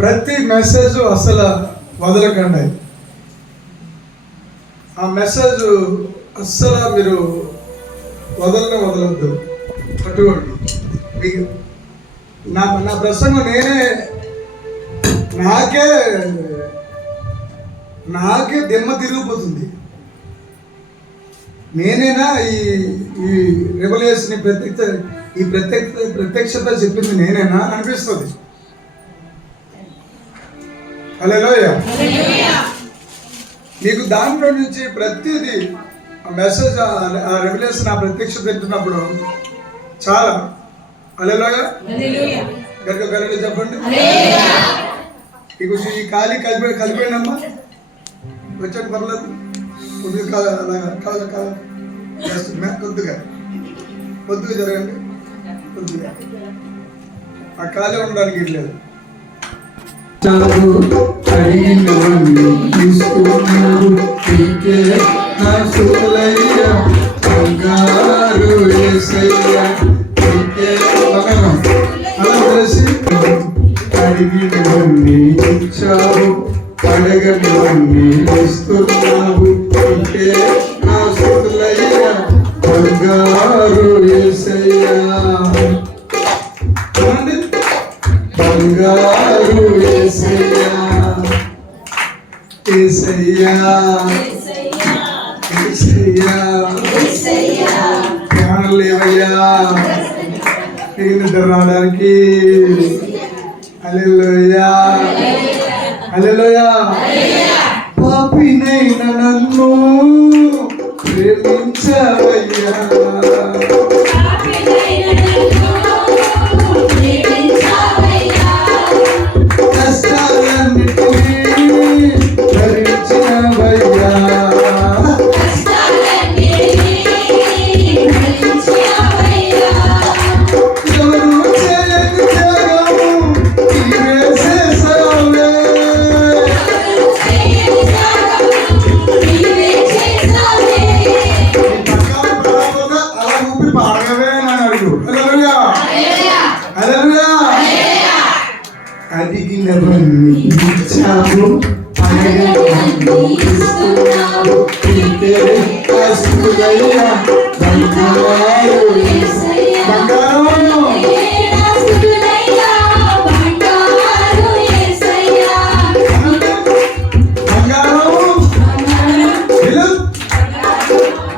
ప్రతి మెసేజ్ అసలు వదలకండి. ఆ మెసేజ్ అస్సలు మీరు వదలద్దు, పట్టుకోండి. మీకు నా ప్రసంగం నాకే దిమ్మ తిరిగిపోతుంది. నేనేనా ఈ రెవల్యూషన్ ప్రత్యక్షత చెప్పింది నేనేనా అనిపిస్తుంది. హల్లెలూయా. మీకు దాంట్లో నుంచి ప్రతిదీ ఆ మెసేజ్, ఆ రెవల్యూషన్, ఆ ప్రత్యక్షత తింటున్నప్పుడు చాలా హల్లెలూయా గట్టిగా చెప్పండి. మీకు ఈ ఖాళీ కలిపోయినమ్మా వచ్చాడు పర్లేదు. కొద్దిగా కొద్దిగా జరగండి. కొద్దిగా ఆ ఖాళీ ఉండడానికి ఇట్లేదు. అడిగినవన్నీ ఇచ్చావు, అడగనివన్నీ ఇస్తున్నావు. ఇంకే నా సుతులయ్యా బంగారు యేసయ్యా, బంగారు యేసయ్యా, యేసయ్యా, యేసయ్యా జ్ఞానం లేవయ్యా నిద్ర రావడానికి. హల్లెలూయా, హల్లెలూయా. పాపినైన నన్ను ప్రేమించవయ్యా, కష్టాలన్నిటినీ భరించినవయ్యా, అడిగినవన్నీ ఇచ్చావు, అడగనివన్నీ ఇస్తున్నావు.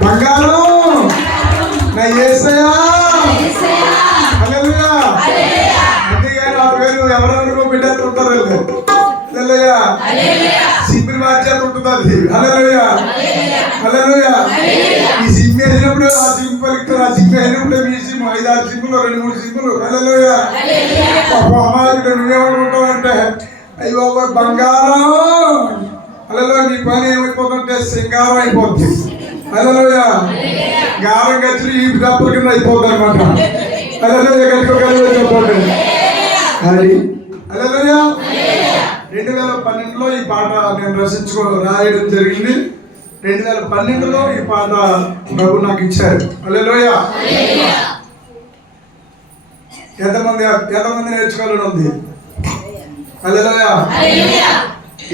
బంగారు నా యేసయ్యా. హల్లెలూయా. అంతేగాని ఆ పేరు ఎవరెవరికో పెట్టేస్తుంటారు. హల్లెలూయా. సిమ్మిని మార్చేది ఉంటుంది అది. హల్లెలూయా, హల్లెలూయా. ఈ సిమ్ వేసినప్పుడు ఆ సిమ్ పలుకుతారు, ఆ సిమ్ వేసినప్పుడు మీ సిమ్ 5-6 సిమ్ములు 2-3 సిమ్ములు. హల్లెలూయా. అమ్మాయికి నువ్వేమనుకుంటావు అంటే అయ్యి బాబా బంగారం. హల్లెలూయా. నీ పని ఏమైపోతుంటే సింగారం అయిపోతుంది. హల్లెలూయా. గారం గచ్చి ఈ డబ్బుల కింద అయిపోతుంది అనమాట. హల్లెలూయా. గట్టిగా చెప్పండి. అది హల్లెలూయా. 2012లో ఈ పాట నేను రాయడం జరిగింది. 2012లో ఈ పాట ప్రభు నాకు ఇచ్చారు. హల్లెలూయా. ఎంతమంది నేర్చుకోవాలని ఉంది. హల్లెలూయా.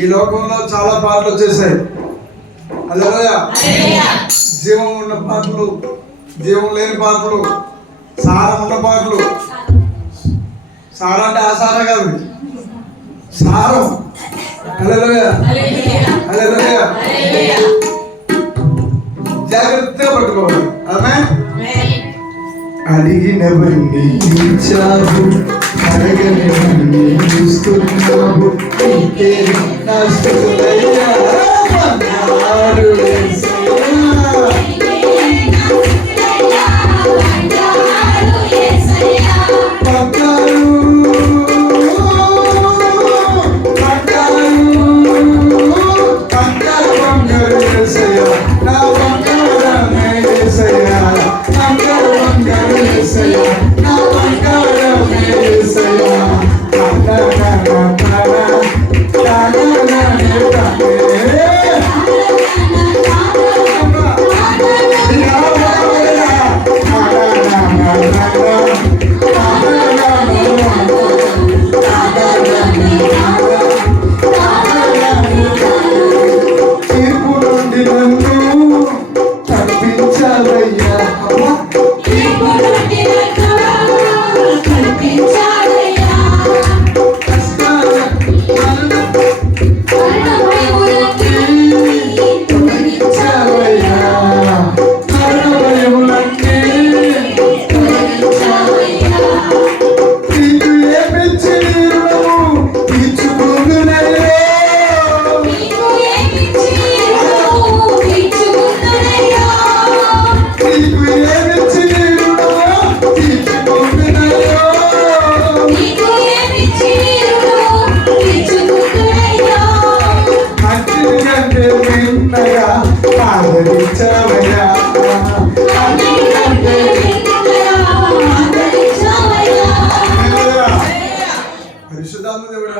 ఈ లోకంలో చాలా పాటలు వచ్చేసాయి. హల్లెలూయా. జీవం ఉన్న పాటలు, జీవం లేని పాటలు, సారం ఉన్న పాటలు. సారం అంటే ఆసార కాదు, సారం. హల్లెలూయా, హల్లెలూయా. జాగ్రత్తగా పట్టుకోవాలి. ఆమేన్. అడిగినవన్నీ ఇచ్చావు, అడగనివన్నీ ఇస్తున్నావు. ఇంకే నా స్తుతులయ్యా బంగారు యేసయ్యా,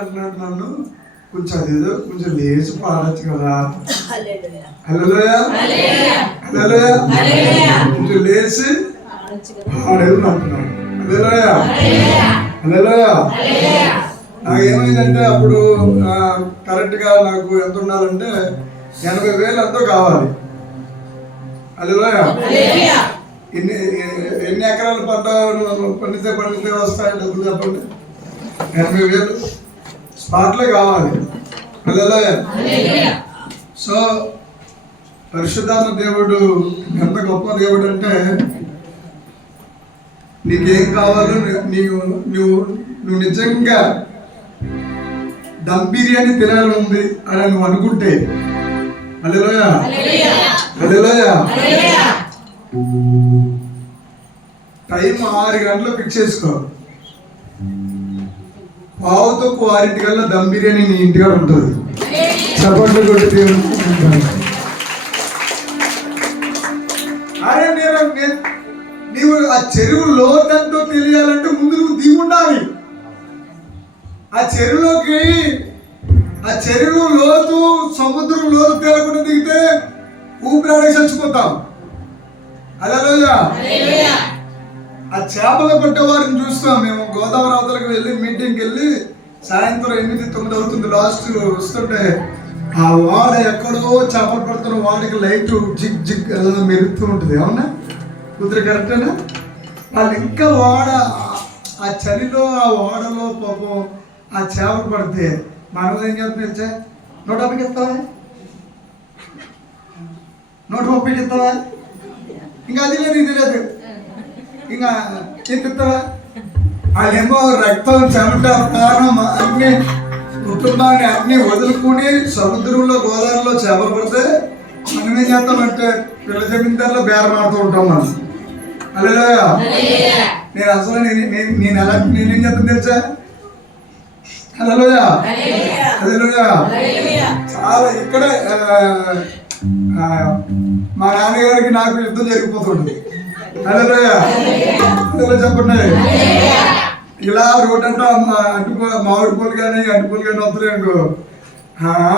అంటున్నాడు నన్ను, కొంచెం అదేదో కొంచెం లేచి పాడచ్చు కదా. హల్లెలూయా హల్లెలూయా, కొంచెం లేచి పాడేది అంటున్నాడు. హల్లెలూయా హల్లెలూయా. నాకేమైందంటే అప్పుడు కరెక్ట్గా నాకు ఎంత ఉండాలంటే 80,000 ఎంతో కావాలి. హల్లెలూయా. ఎన్ని ఎకరాలు పండితే వస్తాయి డబ్బులు చెప్పండి? 80,000 స్పాట్లో కావాలి. హల్లెలూయా. సో పరిశుద్ధాత్మ దేవుడు ఎంత గొప్ప దేవుడు అంటే, నీకేం కావాలో నువ్వు నిజంగా దమ్ బిర్యానీ తినాలని ఉంది అని నువ్వు అనుకుంటే, హల్లెలూయా హల్లెలూయా, టైం 6 గంటలు ఫిక్స్ చేసుకో. 5:15 దమ్ బిర్యానీ నీ ఇంటికాడ ఉంటుంది. చప్పట్లు కొట్టి దేవుడు. అరే నీవు ఆ చెరువు లోతంటూ తెలియాలంటే ముందు నువ్వు దిగి ఉండాలి. ఆ చెరువు లోతు సముద్రం లోతు తేలకుండా దిగితే ఊపిరాడేసి చచ్చిపోతాం. హల్లెలూయా. ఆ చేపలు పట్టేవారిని చూస్తాం. మేము గోదావరి అవతలకు వెళ్ళి మీటింగ్కి వెళ్ళి సాయంత్రం 8-9 అవుతుంది. లాస్ట్ వస్తుంటే ఆ వాడ ఎక్కడో చేపలు పడుతున్న వాడికి లైట్ జిగ్ జిగ్ అలా మెరుస్తూ ఉంటుంది. అవునా? కుదిరి కరెక్టేనా? వాళ్ళు ఇంకా వాడ ఆ చలిలో ఆ వాడలో పాపం ఆ చేపలు పడితే మనం ఏం చేస్తున్నా, 150 ఇస్తావా, 130 ఇస్తావా, ఇంకా అది లేదు ఇది లేదు, ఇంకా ఎంత ఇస్తావా? వాళ్ళేమో రక్తం చెమట ప్రాణం అన్ని కుటుంబాన్ని అన్ని వదులుకుని సముద్రంలో గోదావరిలో చేపలు పడితే మనం ఏం చేస్తామంటే పిల్ల జమీందారులో బేరం ఆడుతూ ఉంటాం మనం. హల్లెలూయా. నేను అసలు నేనేం చేస్తాను తెలుసా? హల్లెలూయా హల్లెలూయా. చాలా ఇక్కడే మా నాన్నగారికి నాకు యుద్ధం జరిగిపోతుంది. హల్లెలూయా హల్లెలూయా చెప్పండి. ఇలా రోడ్ అంతా మామిడి పూలు కానీ అంటుపూలు కానీ వస్తున్నాయి అనుకో,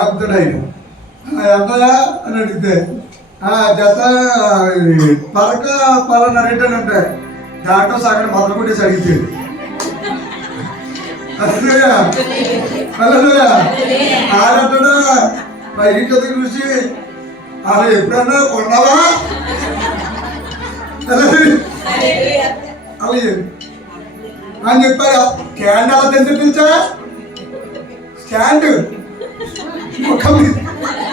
అతడు ఆయన ఎంతయా అని అడిగితే జత పరక పలానా రేట్ అని ఉంటాయి. దాంట్లో సగం మొదలు కొట్టేసి అడిగితే ఆడంటాడా మా ఇంటి చదువు చూసి అలా ఎప్పుడన్నా కొన్నావా అలా అని చెప్పాడు. స్టాండ్ అలా తింటే పిలిచా, స్టాండ్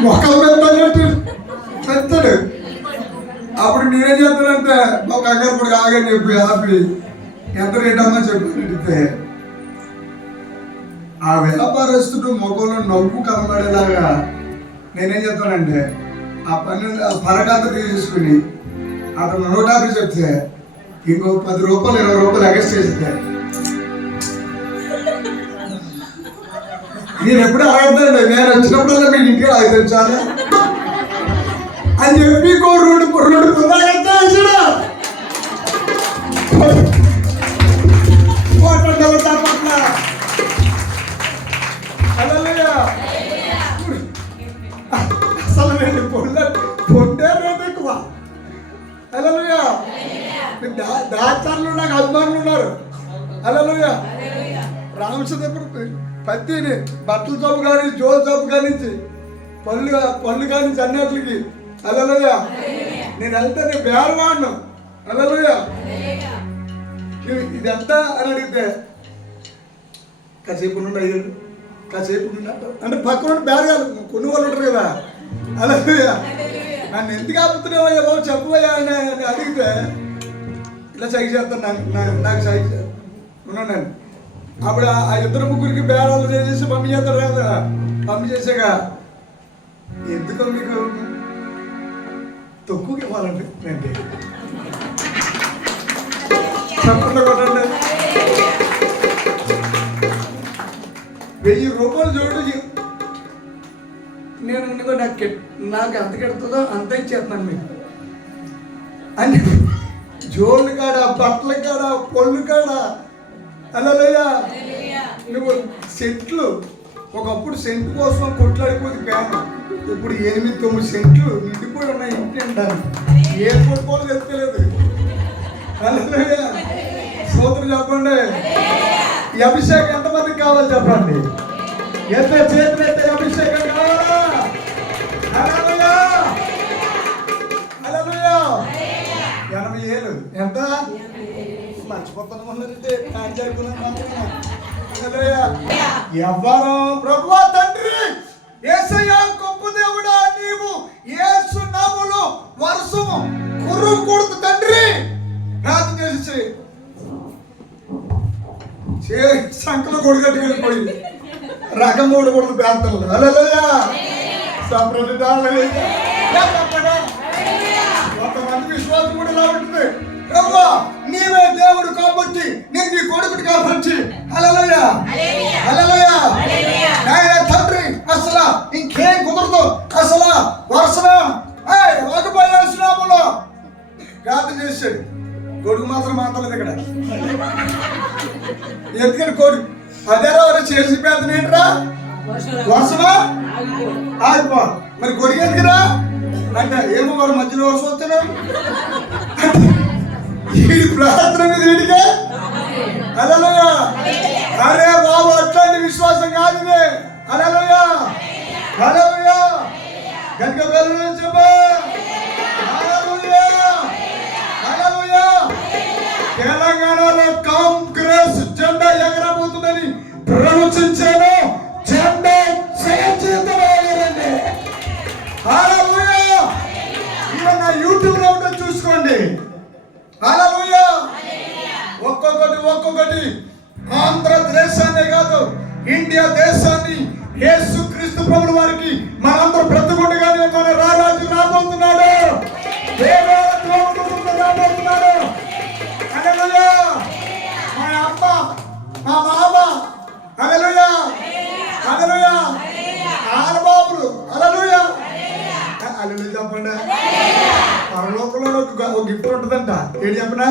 మొక్కలు పెడతాడు పెడతాడు. అప్పుడు నేనేం చెప్తానంటే మా కంగారు కూడా ఆగని చెప్పి ఆపి ఎంత రేట్ అమ్మా చెప్పి అడిగితే ఆ వ్యాపారస్తుడు మొక్కలో నవ్వు కనబడేలాగా నేనేం చెప్తానంటే ఆ పరకంతా తీసేసుకుని అతను 150 చెప్తే ఇంకో 10 రూపాయలు 20 రూపాయలు ఎగస్ట్ చేస్తే నేను ఎప్పుడు అడగద్దండి. నేను వచ్చినప్పుడల్లా మీకు ఇంటికి అడుగుతాను చాలా అని చెప్పి ఇంకో 2 అసలు నేను పొందే రేటు ఎక్కువ. హల్లెలూయా. దాచారులు నాకు అభిమానులు ఉన్నారు. హల్లెలూయా. రామచంద్రపురం పత్తిని బట్టల చౌపు కానీ జోల చౌపు కానించి పళ్ళు కానించి అన్నిటికి. హల్లెలూయా. నేను వెళ్తే నేను బేరవాడిను. హల్లెలూయా. ఇది ఎంత అని అడిగితే కాసేపు నుండి అయ్యాడు, కాసేపు నుండి అంటే పక్కన బేరగాలు కొన్ని వాళ్ళు ఉంటారు కదా. హల్లెలూయా. నన్ను ఎందుకు ఆపుతున్నావయ్యా బాబు చెప్పవయ్యా అని అడిగితే ఇలా సైకి చేస్తాను, నాకు సైకి ఉన్నాను. అప్పుడు ఆ 2-3 బేరాలు చేసి పంపించేస్తారు కదా. పంపించేసాక ఎందుకు మీకు తక్కువకి ఇవ్వాలండి అంటే చెప్పండి కొట్టండి. 1000 రూపాయలు చూడు, నేను ఎందుకో నాకు ఎంత కెడుతుందో అంత ఇచ్చేస్తున్నాను మీకు అని జోళ్ళు కాడ బట్టల కాడ పొళ్ళు కాడ. హల్లెలూయా. నువ్వు సెంట్లు ఒకప్పుడు సెంటు కోసం కొట్లాడిపోతే పేద, ఇప్పుడు 8-9 సెంట్లు నిండిపోయి ఉన్నాయి ఇంటి అంటారు. ఏ కొట్టుకోవాలి తెచ్చలేదు. సోదరు చెప్పండి, ఈ అభిషేకం ఎంతమందికి కావాలి చెప్పండి. ఎంత చేతులు ఎత్తే అభిషేకం కావాలా? 80 ఏళ్ళు ఎంత మర్చిపోతానంటే ఎవ్వరో ప్రభువా తండ్రి యేసయ్యా గొప్ప దేవుడా, నీవు యేసు నామములో వర్షము కురవకూడదు తండ్రి. ప్రార్థన చేసి సంకలు కొడుగట్టుకెళ్ళిపోయి రకం ఓడకూడదు ప్రాంతంలో. హల్లెలూయా. కొంతమంది విశ్వాసం కూడా ఇలా ఉంటుంది, ప్రభువా నీవే దేవుడు కాబట్టి నేను నీ కొడుకుడు కాబట్టి. హల్లెలూయా హల్లెలూయా. నాయనా తండ్రి అసలు ఇంకేం కుదరదు, అసలు వర్షమే వాకపోయేసినాములో ప్రార్థన చేశాడు. కొడుకు మాత్రం మాత్రలేదు ఇక్కడ. ఎందుకంటే కొడుకు అదే రోజు చేసి ప్రార్థన ఏంట్రా, వర్షమా ఆగిపో. మరి కొడుకు ఎందుకురా అంటే ఏమో వారు మధ్యలో వర్షం వచ్చాను ఈ ప్రార్థన మీద వీడికే. హల్లెలూయా. అరే బాబు అట్లాంటి విశ్వాసం కాదు ఇది. హల్లెలూయా హల్లెలూయా. గనుక హల్లెలూయా చెప్పు. హల్లెలూయా హల్లెలూయా. తెలంగాణలో కాంగ్రెస్ జెండా ఎగరబోతుందని ప్రవచించాను. జెండా చేయండి. హల్లెలూయా. ఇవన్న యూట్యూబ్ లో ఉంటే చూసుకోండి. హల్లెలూయా. ఒక్కొక్కటి ఆంధ్రదేశాన్ని కాదు ఇండియా దేశాన్ని యేసుక్రీస్తు ప్రభుల వారికి మనందరూ బ్రతుకుండగానే మన రారాజు రాబోతున్నాడు. రాబోతున్నాడు. హల్లెలూయా. మా అమ్మ మా మామ హల్లెలూయా హల్లెలూయా. ఆలబాబులు హల్లెలూయా హల్లెలూయా చెప్పండి. పరలోకంలో ఒక గిఫ్ట్ ఉంటుందంట. ఏంటి చెప్పనా,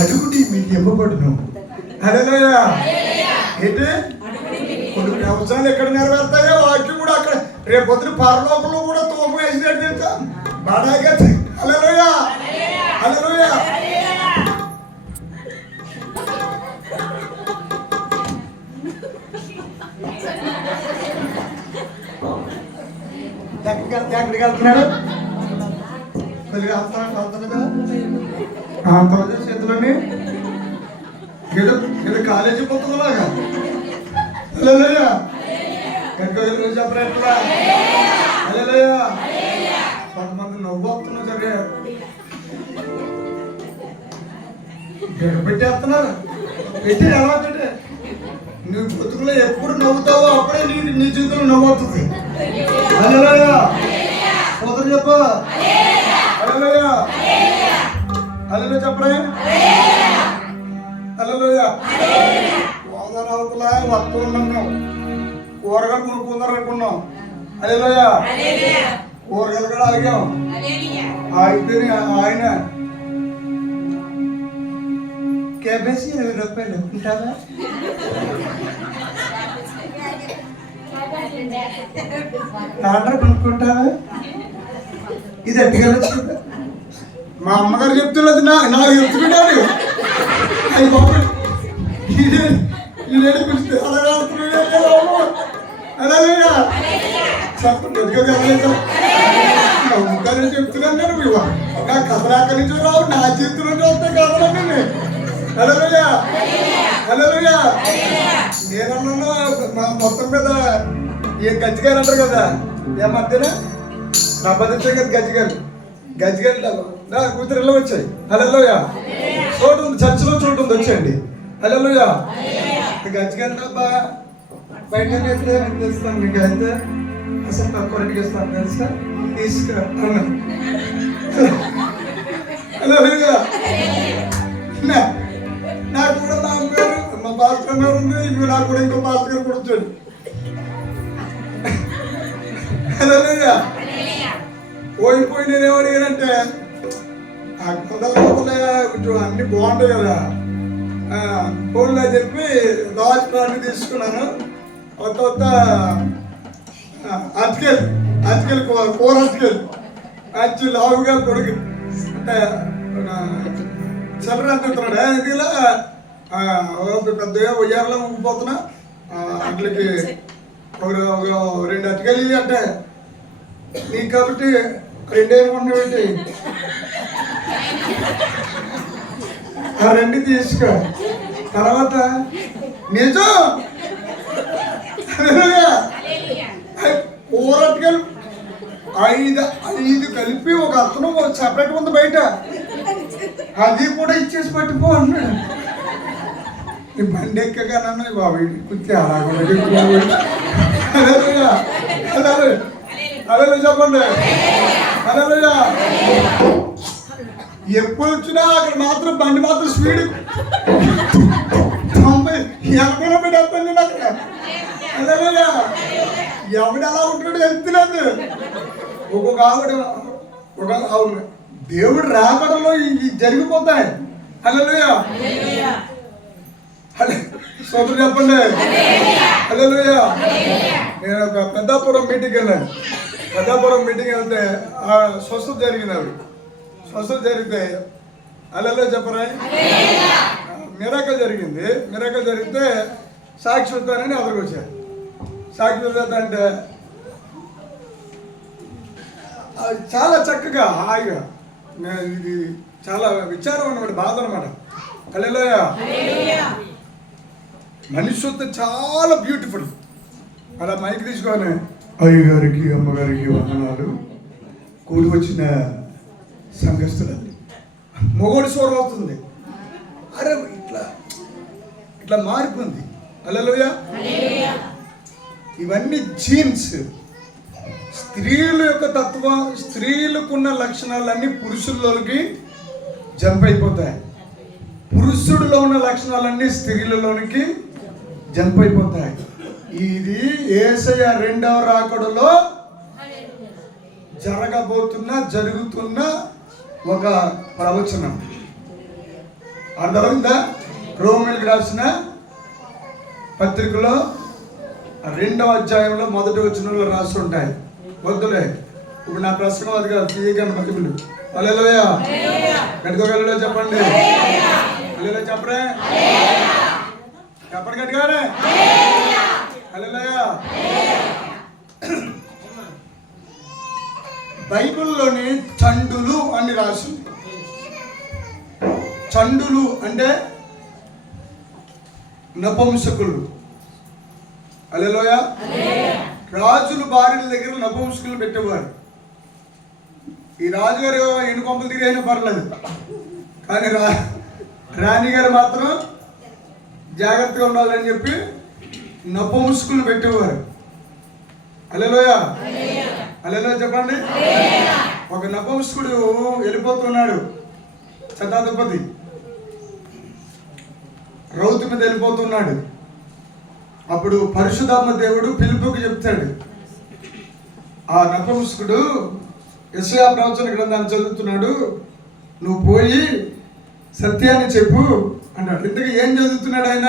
అడుగుడి మీకు ఇవ్వబడును. హల్లెలూయా. ఏంటి కొన్ని ప్రవచనాలు ఎక్కడ నెరవేరుతాయో వాక్యం కూడా అక్కడ రేపు పొద్దున పరలోకంలో కూడా తూకం వేసినట్టు బాగా. హల్లెలూయా హల్లెలూయా. ఎక్కడికి వెళ్తున్నాడు? కొద్దిగా అంతగా చేతులని ఏదో కాలేజీ పోతుందిలాగా. హల్లెలూయా. చెప్పరా హల్లెలూయా. కొంతమంది నవ్వు వస్తున్నారు, సరే పెట్టేస్తున్నారు. పెట్టి ఎలా పెట్టే నువ్వు బతుకులో ఎప్పుడు నవ్వుతావో అప్పుడే నీ జీవితంలో నవ్వు వస్తుంది. హల్లెలూయా. సోదరు చెప్పు. హల్లెలూయా హల్లెలూయా చెప్పరా. హల్లెలూయా. గోదావరి వస్తున్నాం, కూరగాయలు కొనుక్కుందాం అనుకున్నాం. హల్లెలూయా. కూరగాయలు కూడా ఆగాం. ఆగితే ఆయన కేబేసి 20 రూపాయలు ఉంటారా? ఆర్డర్ కొనుక్కుంటావా? ఇది ఎట్టుగా మా అమ్మగారు చెప్తున్నది నాకు చెప్తున్నాడు. అవి బాబు పిలిస్తే అలాగే చెప్తున్నాను నేను. నా కథలు అక్కడి నుంచి రావు, నా చేతిలో వస్తాయి కథలన్నీ. హల్లెలూయా హల్లెలూయా. నేనన్నా మొత్తం మీద ఏం గజ్జిగారు అంటారు కదా, ఏమద్దెనా నా బదిలే కదా గజ్జిగారు నా కూతురు ఇలా వచ్చాయి. హల్లెలూయా. చోటు ఉంది, చర్చిలో చోటు ఉంది, వచ్చేయండి. హల్లెలూయా. గజ్జిగారు డబ్బా బయట తెస్తాను మీకు అయితే అసలు తక్కువ రేటుకి ఇస్తాను తెలుసా, తీసుకురా. హల్లెలూయా. నాకు కూడా మా అమ్మగారు మా భాస్కర్ గారు ఉంది, ఇంకో నాకు కూడా ఇంకో భాస్కర్ కూడా వచ్చాడు. హల్లెలూయా. ఓడిపోయి నేను ఏమడిగానంటే ఆ కొందలే అన్ని బాగుంటాయి కదా, ఫోన్లో చెప్పి దాచుకోవడానికి తీసుకున్నాను. కొత్త అతికెళ్ళి కూర అతికెళ్ళి లావుగా కొడుకు అంటే చల్లర అంటున్నాడు ఇలా పెద్దగా ఉయ్యారలో ఉండిపోతున్నా అట్లకి ఒక 2 అతికెళ్ళి అంటే నీకు కాబట్టి 2 ఏమనుకుంటావేంటి ఆ 2 తీసుకో తర్వాత నిజం కూరటికలు 5 కలిపి ఒక అతను సెపరేట్ ఉంది బయట అది కూడా ఇచ్చేసి పట్టిపో అన్నాడు. ఈ బండి ఎక్కగా నన్ను బాబు కుర్చీ అలా చెప్పండి అలా ఎప్పుడు వచ్చినా అక్కడ మాత్రం బండి మాత్రం స్పీడ్ 90-80 పెట్టేస్తాను నేను అక్కడ అలా ఎవడు ఎలా ఉంటున్నాడు వెళ్తున్నాడు. ఒక్కొక్క ఆవిడ దేవుడు రాకడంలో జరిగిపోతాయి. హల్లెలూయా సోదరు చెప్పండి హల్లెలూయా. నేను ఒక పెద్దాపురం మీటింగ్ వెళ్ళాను. పెద్దాపురం మీటింగ్ వెళ్తే స్వస్థత జరిగింది. ఆవిడ స్వస్థత జరిగితే హల్లెలూయా చెప్పరా మిరాకిల్ జరిగింది. మిరాకిల్ జరిగితే సాక్షి వెళ్తానని అదరికి వచ్చారు. సాక్షి వెళ్తా అంటే చాలా చక్కగా హాయిగా ఇది చాలా విచారం అన్నమాట, బాధ అనమాట. హల్లెలూయా మనుషులతో చాలా బ్యూటిఫుల్. అలా మైక్ తీసుకొని అయ్యగారికి అమ్మగారికి వందనాలు కూడి వచ్చిన సంఘస్థులండి మొగోడి స్వరం అవుతుంది. అరే ఇట్లా మారిపోయింది. హల్లెలూయా ఇవన్నీ జీన్స్. స్త్రీల యొక్క తత్వం, స్త్రీలకున్న లక్షణాలన్నీ పురుషుల్లోకి జంప్ అయిపోతాయి. పురుషుడిలో ఉన్న లక్షణాలన్నీ స్త్రీలలోనికి జంప్ అయిపోతాయి. ఇది యేసయ్య 2వ రాకడలో జరుగుతున్న ఒక ప్రవచనం. అర్థమైందా? రోమీయులకు రాసిన పత్రికలో 2వ అధ్యాయంలో 1వ వచనంలో రాసి ఉంటాయి. వద్దులే ఇప్పుడు నా ప్రశ్న అది కాదు, తీయగలను బతుకులు. హల్లెలూయా గట్టిగా హల్లెలూయా చెప్పండి. హల్లెలూయా చెప్పరే చెప్పండి గట్టిగానే హల్లెలూయా. బైబిల్లోని చండులు అని రాసింది. చండులు అంటే నపుంసకులు. హల్లెలూయా రాజులు భార్యల దగ్గర నపుంసకులు పెట్టేవారు. ఈ రాజుగారు ఎన్ని కొంపలు తిరిగైనా పర్లేదు, కానీ రాణిగారు మాత్రం జాగ్రత్తగా ఉండాలని చెప్పి నపుంసకులు పెట్టేవారు. హల్లెలూయా హల్లెలూయా చెప్పండి. ఒక నపుంసకుడు వెళ్ళిపోతున్నాడు, శతాధిపతి రౌతు మీద వెళ్ళిపోతున్నాడు. అప్పుడు పరిశుద్ధాత్మ దేవుడు ఫిలిప్పుకి చెప్తాడు, ఆ నపుంసకుడు యెషయా ప్రవచన గ్రంథాన్ని చదువుతున్నాడు, నువ్వు పోయి సత్యాన్ని చెప్పు అన్నాడు. ఇంతకీ ఏం చదువుతున్నాడు ఆయన?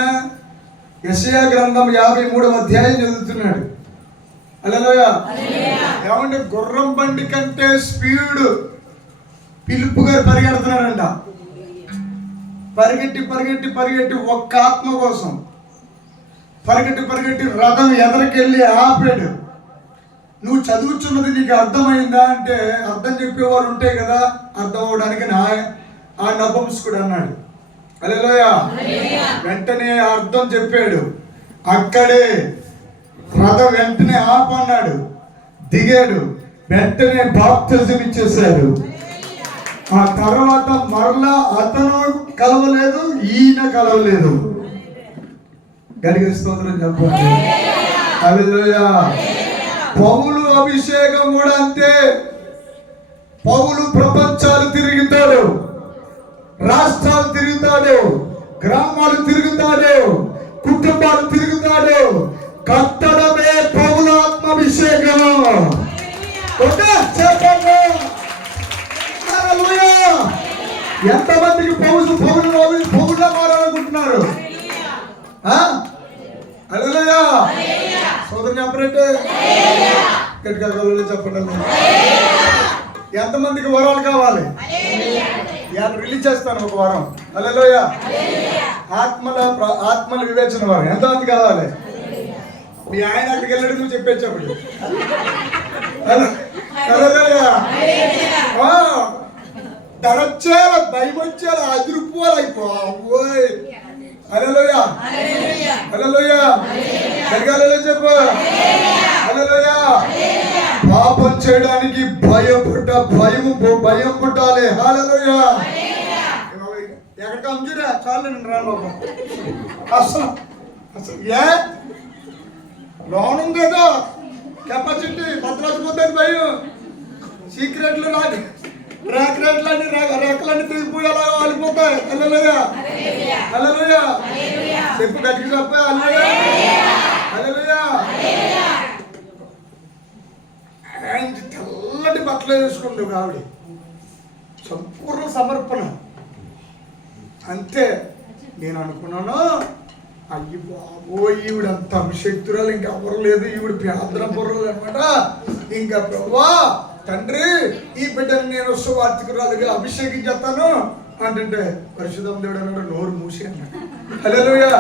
యెషయా గ్రంథం 53వ అధ్యాయం చదువుతున్నాడు. హల్లెలూయా ఏమంటే గుర్రం బండి కంటే స్పీడ్ ఫిలిప్పు గారు పరిగెడుతున్నాడంట. పరిగెట్టి ఒక్క ఆత్మ కోసం పరిగెట్టి రథం ఎదరికెళ్ళి ఆపాడు. నువ్వు చదువుతున్నది నీకు అర్థమైందా అంటే అర్థం చెప్పేవారు ఉంటే కదా అర్థం అవడానికి ఆ నపుంసకుడు అన్నాడు. హల్లెలూయా వెంటనే అర్థం చెప్పాడు. అక్కడే రథం వెంటనే ఆపన్నాడు, దిగాడు, వెంటనే బాప్తిజం ఇచ్చేశాడు. ఆ తర్వాత మరలా అతను కలవలేదు, ఈయన కలవలేదు. గడిగ స్తోత్రం చెప్పండి. హల్లెలూయా పౌలు అభిషేకం కూడా అంతే. పౌలు ప్రపంచాలు తిరుగుతాడు, రాష్ట్రాలు తిరుగుతాడు, గ్రామాలు తిరుగుతాడు, కుటుంబాలు తిరుగుతాడు. కట్టడమే పౌలు ఆత్మాభిషేకం. చెప్పండి ఎంతమందికి పౌరులా మారాలనుకుంటున్నారు? హల్లెలూయా స్తోత్రం చెప్పరంటే గట్టిగా చెప్పండి. ఎంతమందికి వరాలు కావాలి? రిలీజ్ చేస్తాను ఒక వరం. హల్లెలూయా. ఆత్మల వివేచన వరం ఎంతమంది కావాలి? మీ ఆయన అక్కడికి వెళ్ళడం నువ్వు చెప్పేటప్పుడు దడచ్చేలా భయం వచ్చేలా అదిరిపోవాలి అయిపోయి. హల్లెలూయా. హల్లెలూయా. జరగాలలో చెప్పు. హల్లెలూయా. పాపం చేయడానికి భయం పుట్టాలి. హల్లెలూయా. ఎక్కడికి అమ్మురా చాలు నేను రాను బాబు. అసలు ఏ లోన్ ఏదో కెపాసిటీ భద్రాసిపోతాను భయం. సీక్రెట్లు నాకు రేఖలన్నీ తిరిగిపోయేలా వాలిపోతాయి. హల్లెలూయా. హల్లెలూయా. చెప్పు గట్టిగా చెప్పు. హల్లెలూయా. తెల్లటి బట్టలు వేసుకుంటూ ఆవిడ సంపూర్ణ సమర్పణ. అంతే. నేను అనుకున్నాను అయ్యి బాబోయ్ ఈవిడ అంత అభిషక్తురాలు ఇంకెవరు లేదు, ఈవిడ పేదల బుర్రలు అనమాట. ఇంకా ప్రభువా తండ్రి ఈ బిడ్డను నేను సువార్తికురాలుగా అభిషేకించేస్తాను అంటే పరిశుద్ధం దేవుడు అన్నాడు నోరు మూసి అన్నాడు. హల్లెలూయా.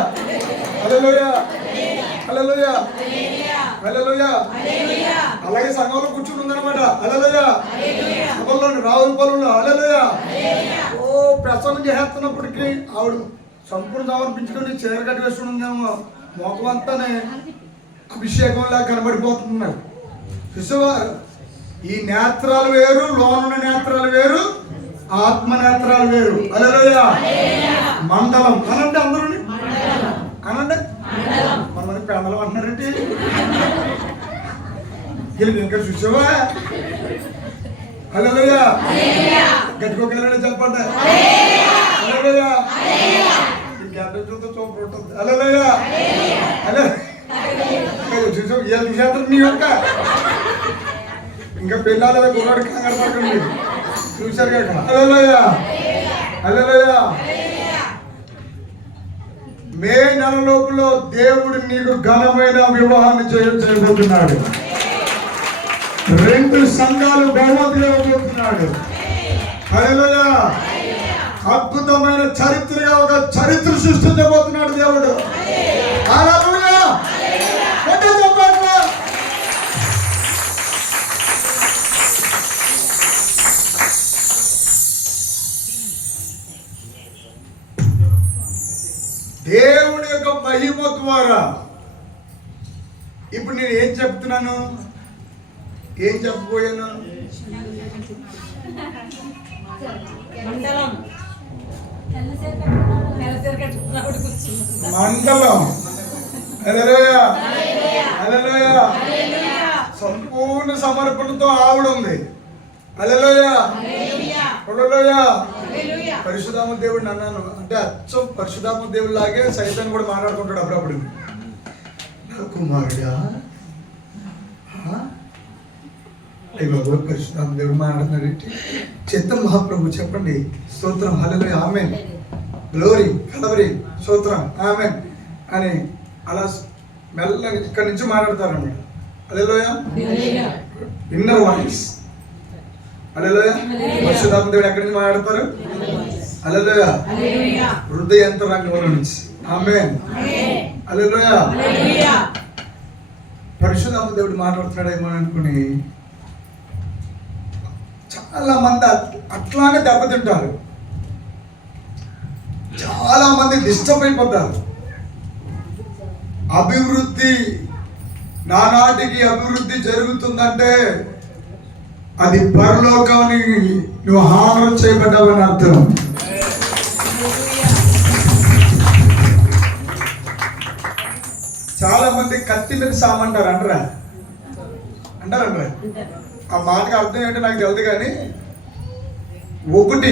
హల్లెలూయా. హల్లెలూయా. హల్లెలూయా. అలాగే సంఘంలో కూర్చుని ఉందన్నమాట. హల్లెలూయా. సభల్లోని రావులపాలెంలో. హల్లెలూయా. ఓ ప్రసన్నం చేస్తున్నప్పటికీ ఆవిడ సంపూర్ణ సమర్పించుకొని చీర కట్టి వేసుకుంటుందేమో మొఖం అంతానే అభిషేకంలా కనబడిపోతున్నారు. చూసావా? ఈ నేత్రాలు వేరు, లోనున్న నేత్రాలు వేరు, ఆత్మ నేత్రాలు వేరు. హల్లెలూయా. మండలం అనండి అందరూ అనండి. మన పెండలం అంటున్నారంటే వీళ్ళకి ఇంకా చూసావా? హల్లెలూయా. గట్టికొకళ్ళని చెప్పండి. హల్లెలూయా. చూపు ఉంటుంది. హల్లెలూయా. చూసావు ఏం చేస్తారు నీ యొక్క ఇంకా పిల్లల గుర్రాడు కంగారు పడుతుంది చూశారు కదా. హల్లెలూయా. హల్లెలూయా. మే నెల లోపల దేవుడు నీకు ఘనమైన వివాహాన్ని చేయబోతున్నాడు. 2 సంఘాలు బహుమతిగా ఇవ్వబోతున్నాడు. హల్లెలూయా. అద్భుతమైన చరిత్రగా ఒక చరిత్ర సృష్టించబోతున్నాడు దేవుడు. హల్లెలూయా. దేవుని యొక్క మహిమ ద్వారా ఇప్పుడు నేను ఏం చెప్తున్నాను, ఏం చెప్పబోయాను? మండలం. హల్లెలూయా. హల్లెలూయా. సంపూర్ణ సమర్పణతో ఆవిడ ఉంది. హల్లెలూయా. హల్లెలూయా. పరిశుద్ధాత్మ దేవుడిని అన్నాను అంటే అచ్చం పరిశుద్ధాత్మ దేవుడు లాగే సైతాన్ కూడా మాట్లాడుకుంటాడు అప్పుడప్పుడు. నా కుమారుడా పరిశుద్ధాత్మ దేవుడు మాట్లాడుతున్నాడు. చిత్తం మహాప్రభు చెప్పండి స్తోత్రం. హల్లెలూయా. ఆమేన్. గ్లోరీ కలవరి స్తోత్రం ఆమేన్ అని అలా మెల్లగా ఇక్కడి నుంచి మాట్లాడతారన్నమాట. హల్లెలూయా. Inner voice. హల్లెలూయా. పరిశుద్ధాత్మ దేవుడు ఎక్కడి నుంచి మాట్లాడతారు? హల్లెలూయా. హృదయాంతరంగంలో నుంచి. ఆమేన్. హల్లెలూయా. పరిశుద్ధాత్మ దేవుడు మాట్లాడుతున్నాడేమో అనుకుని చాలా మంది అట్లానే దెబ్బతింటారు. చాలా మంది డిస్టర్బ్ అయిపోతారు. అభివృద్ధి నానాటికి అభివృద్ధి జరుగుతుందంటే అది పరలోకానికి నువ్వు హారం చేయబడ్డావని అర్థం. చాలా మంది కత్తి మీద సామంటారు అంటారా? ఆ మాటకు అర్థం ఏంటో నాకు తెలియదు కానీ ఒకటి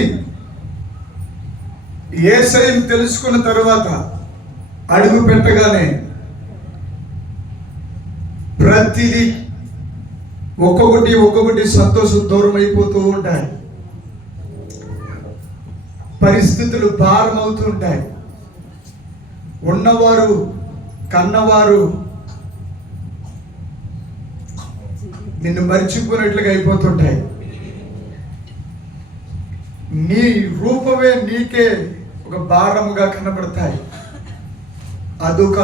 యేసయ్యను తెలుసుకున్న తర్వాత అడుగు పెట్టగానే ప్రతిదీ ఒక్కొక్కటి సంతోషం దూరం అయిపోతూ ఉంటాయి. పరిస్థితులు భారం అవుతూ ఉంటాయి. ఉన్నవారు కన్నవారు నిన్ను మర్చిపోయినట్లుగా అయిపోతుంటాయి. నీ రూపమే నీకే ఒక భారముగా కనబడతాయి. అదొక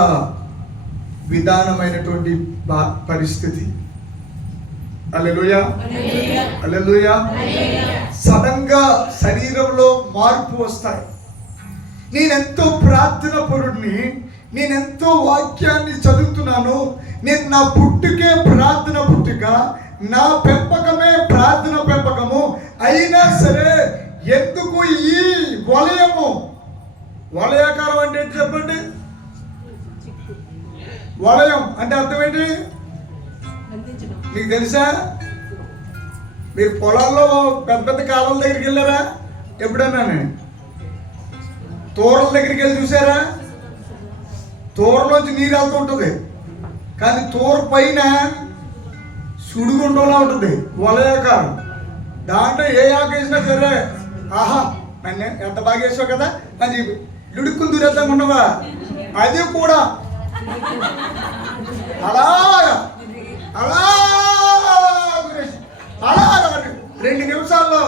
విధానమైనటువంటి పరిస్థితి. హల్లెలూయా, హల్లెలూయా. సడన్ గా శరీరంలో మార్పు వస్తాయి. నేనెంతో ప్రార్థన పరుడిని, నేనెంతో వాక్యాన్ని చదువుతున్నాను, నేను నా పుట్టుకే ప్రార్థన పుట్టుక, నా పెంపకమే ప్రార్థన పెంపకము అయినా సరే ఎందుకు ఈ వలయము, వలయాకారం అంటే ఏంటి చెప్పండి? వలయం అంటే అర్థం ఏంటి మీకు తెలుసా? మీరు పొలాల్లో పెద్ద పెద్ద కాలువల దగ్గరికి వెళ్ళారా ఎప్పుడన్నా? తోరల దగ్గరికి వెళ్ళి చూసారా? తోరలోంచి నీరు వెళ్తూ ఉంటుంది, కానీ తోర పైన సుడిగుండంలా ఉంటుంది, వలయాకారం. దాంట్లో ఏ ఆకు వేసినా సరే, ఆహా నన్ను ఎంత బాగా వేసావు కదా అని చెప్పి లుడుక్కుని దూరేద్దాం ఉండవా? అది కూడా అలాగా అలాగా 2 నిమిషాల్లో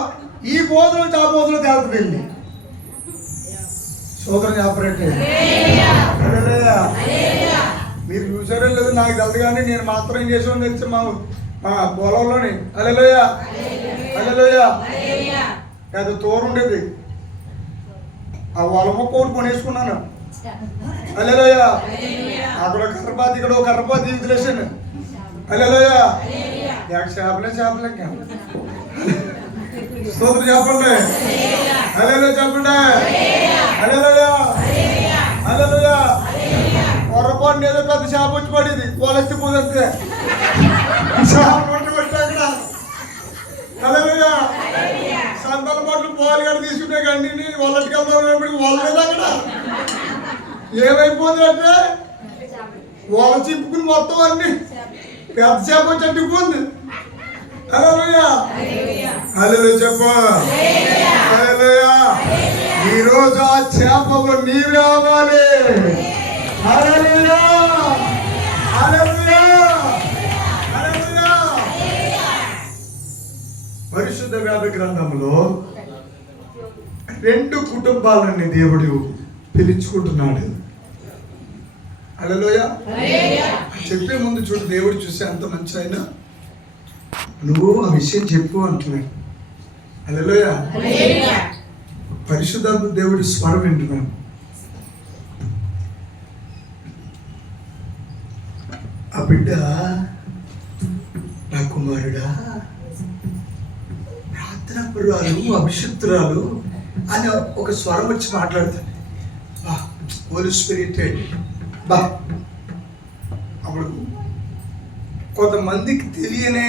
ఈ బోధలో ఆ బోధలో తేలుతుంది. సోదరుని ఆపరేట్ మీరు చూసారో లేదు నాకు తెలుసు, కానీ నేను మాత్రం ఏం చేసామని తెలిసి మా పొలంలోని హల్లెలూయా, హల్లెలూయా. అది తోరు ఉండేది, ఆ వలమ కోరు కొనేసుకున్నాను. హల్లెలూయా. అక్కడ కర్రపాతి, ఇక్కడ ఒక కర్రపాతి వదిలేసాను. హల్లెలూయా. చేపలే స్తోత్రం చెప్పండి. హల్లెలూయా చెప్పండి. హల్లెలూయా, హల్లెలూయా. పొరపాటు ఏదో పెద్ద చేప వచ్చి పడేది, వాళ్ళెత్తి పోతే హల్లెలూయా. సంతాన పట్లు పోవాలి కానీ తీసుకుంటే కండి వాళ్ళకి వెళ్తాం వాళ్ళలేదు. అక్కడ ఏమైపోతుంది అంటే వాళ్ళ చిప్పుకుని మొత్తం అన్ని పెద్ద చేప చట్టుకుపోతుంది. హల్లెలూయా, హల్లెలూయా చెప్పు. హల్లెలూయా. ఈరోజు ఆ చేపలు నీవే అవ్వాలి. హల్లెలూయా, హల్లెలూయా, హల్లెలూయా. పరిశుద్ధ వేద గ్రంథంలో 2 కుటుంబాలని దేవుడు పిలుచుకుంటున్నాడు. హల్లెలూయా. చెప్పే ముందు చూడు, దేవుడు చూసే అంత మంచి అయినా నువ్వు ఆ విషయం చెప్పు అంటున్నాడు. హల్లెలూయా. పరిశుద్ధాత్మ దేవుడి స్వరం వింటున్నాను. ఆ బిడ్డ నా కుమారుడా, ప్రార్థనా పరురాలు, అభిషిక్తురాలు అని ఒక స్వరం వచ్చి మాట్లాడుతాడు. బా హోలీ స్పిరిట్ బా. అప్పుడు కొంతమందికి తెలియని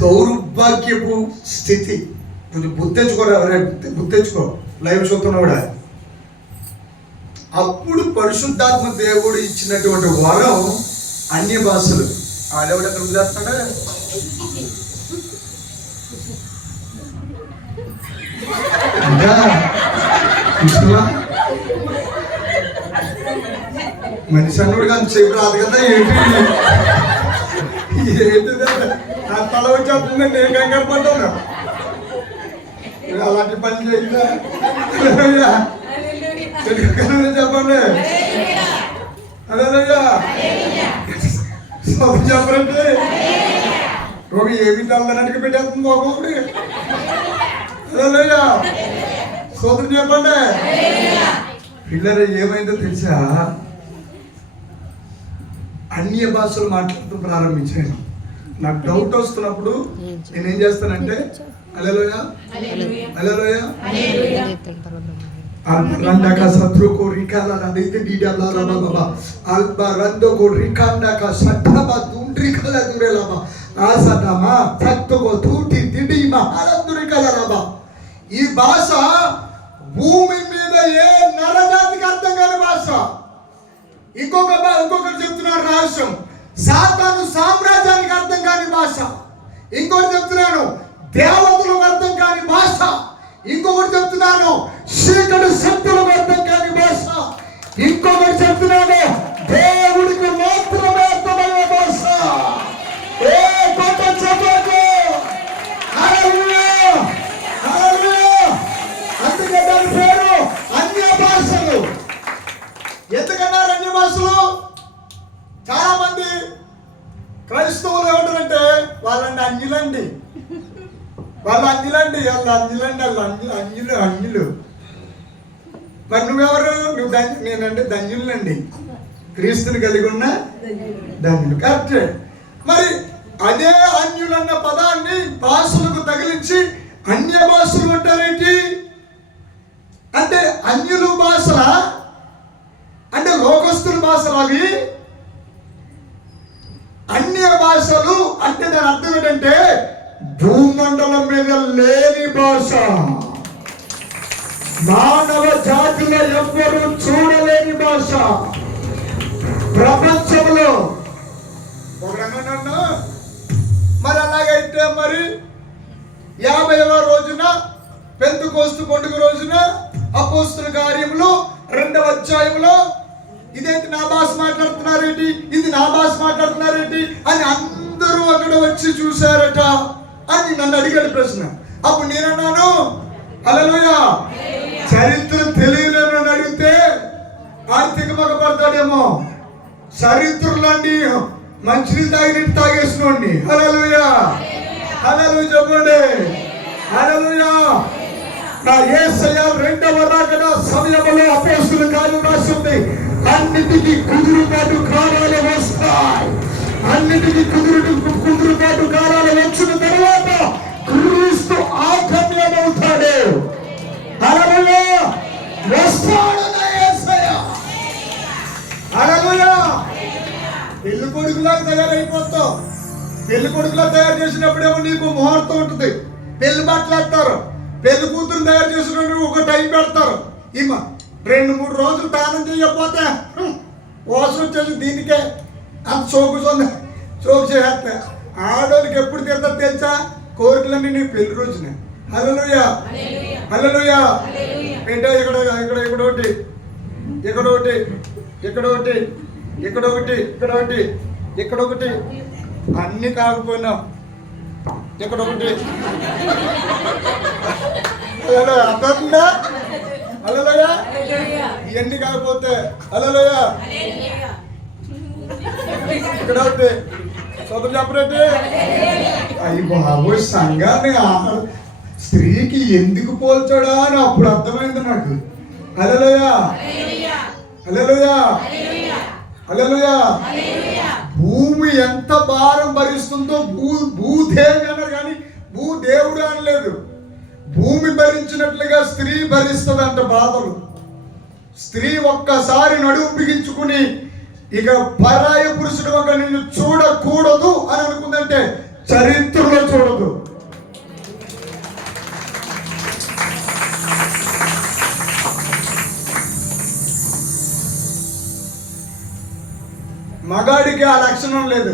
దౌర్భాగ్యపు స్థితి. కొంచెం గుర్తించుకోరా, గుర్తించుకో లైవ్ చూస్తున్నా కూడా. అప్పుడు పరిశుద్ధాత్మ దేవుడు ఇచ్చినటువంటి వరం అన్య భాషలు. ఆడేవాడు ఎక్కడ చేస్తున్నాడా? మనిషి అన్నోడు కానీ చెప్పు రాదు కదా. ఏంటి నా తల వచ్చేస్తుంది, నేను కంగారు పడ్డాను. అలాంటి పని చేయిందా చెప్పండి. అదే చెప్పండి. రోగి ఏమి తల్లనట్టుగా పెట్టేస్తుంది ఒకటి. అదే సోదరు చెప్పండి. పిల్లలు ఏమైందో తెలుసా? అన్య భాషలు మాట్లాడుతూ ప్రారంభించాను. నాకు డౌట్ వస్తున్నప్పుడు నేనేం చేస్తానంటే హల్లెలూయా, హల్లెలూయా. Albaranda satru ko rikala na dite dida la la baba. Albarando ko rikanda ka sataba tundri kala dure laba. Asatama satto ko tuti didi mahala dure kala laba. ఈ భాష భూమి మీద ఏ నరజాతికి అర్థం కాని భాష. ఇంకొకటి చెప్తున్నాను రహస్యం. సాతాను సామ్రాజ్యానికి అర్థం కాని భాష. ఇంకొకటి చెప్తున్నాను, దేవతలకు అర్థం కాని భాష. ఇంకొకటి చెప్తున్నాను, చీకటి శక్తులకు అర్థం కాని భాష. ఇంకొకటి చెప్తున్నాను, దేవుడికి మాత్రమే అర్థమయ్యే భాష. ఏ గొప్ప వాళ్ళండి అంజులండి, వాళ్ళు అంజులండి, అంజులు. మరి నువ్వెవరు? నువ్వు నేనంటే ధన్యులండి, క్రీస్తుని కలిగి ఉన్న ధన్యులు. కరెక్ట్. మరి అదే అన్యులు అన్న పదాన్ని భాషలకు తగిలించి అన్య భాషలు అంటారేంటి అంటే, అన్యులు భాషల అంటే లోకస్తుల భాషలు అవి. అన్య భాషలు అంటే దాని అర్థం ఏంటంటే భూమండలం మీద లేని భాష, మానవ జాతిలో ఎవ్వరూ చూడలేని భాష. ప్రపంచంలో ఒకరన్నా మరి అలాగైతే మరి 50వ రోజున పెంతెకోస్తు పండుగ రోజున అపోస్తుల కార్యములు 2వ అధ్యాయంలో ఇదేంటి నా భాష మాట్లాడుతున్నారేంటి, ఇది నా భాష మాట్లాడుతున్నారేంటి అని అందరూ అక్కడ వచ్చి చూశారట అని నన్ను అడిగాడు ప్రశ్న. అప్పుడు నేనన్నాను హల్లెలూయా, చరిత్ర తెలియలేని అడిగితే ఆర్థిక మగపడతాడేమో, చరిత్రలాంటి మంచినీళ్ళు తాగినట్టు తాగేసినోడిని. హల్లెలూయా, హల్లెలూయా చెప్పండి, హల్లెలూయా. నా యేసయ్య 2వ రాకడ సమయంలో అపోస్తుల కార్యం రాసింది, అన్నిటికీ కుదురుబాటు కాలాలు వస్తాయి. అన్నిటికీ కుదురుబాటు కాలాలు వచ్చిన తర్వాత క్రీస్తు ఆగమ్యమవుతాడు. హల్లెలూయా, వస్తాడు నా యేసయ్య. హల్లెలూయా. పెళ్లి కొడుకులా తయారైపోతావు. పెళ్లి కొడుకులా తయారు చేసినప్పుడేమో నీకు ముహూర్తం ఉంటుంది, పెళ్లి బట్టలు వేస్తారు. పెళ్లి కూతురు తయారు చేసినప్పుడు ఒక టైం పెడతారు. ఈమె 2-3 రోజులు దానం చేయకపోతే ఓసం వచ్చేసి దీనికే అంత చోకు చేస్తే ఆడోళ్ళకి ఎప్పుడు తిడతారు తెలుసా? కోరికలన్నీ నీ పెళ్లి రోజున. హల్లెలూయా, హల్లెలూయా. ఏంటో ఇక్కడ ఒకటి, ఇక్కడ ఒకటి, ఇక్కడ ఒకటి, ఇక్కడ ఒకటి, ఇక్కడ ఒకటి, ఇక్కడ ఒకటి, అన్ని కాకపోయినా ఇక్కడ ఒకటి. అర్థమవుతుందా? హల్లెలూయా. ఇవన్నీ కాకపోతే హల్లెలూయా, ఇక్కడ ఒకటి. సోదరు చెప్పరేంటి? అయ్యి బాబు, సంఘాన్ని స్త్రీకి ఎందుకు పోల్చాడా అని అప్పుడు అర్థమైంది నాకు. హల్లెలూయా, హల్లెలూయా, హల్లెలూయా. భూమి ఎంత భారం భరిస్తుందో భూదేవి అన్నారు కానీ భూదేవుడు అనలేదు. భూమి భరించినట్లుగా స్త్రీ భరిస్తుందంట బాధలు. స్త్రీ ఒక్కసారి నడుము బిగించుకుని ఇక పరాయ పురుషుడు ఒక నిన్ను చూడకూడదు అని అనుకుందంటే చరిత్రలో చూడదు. మగాడికి ఆ లక్షణం లేదు.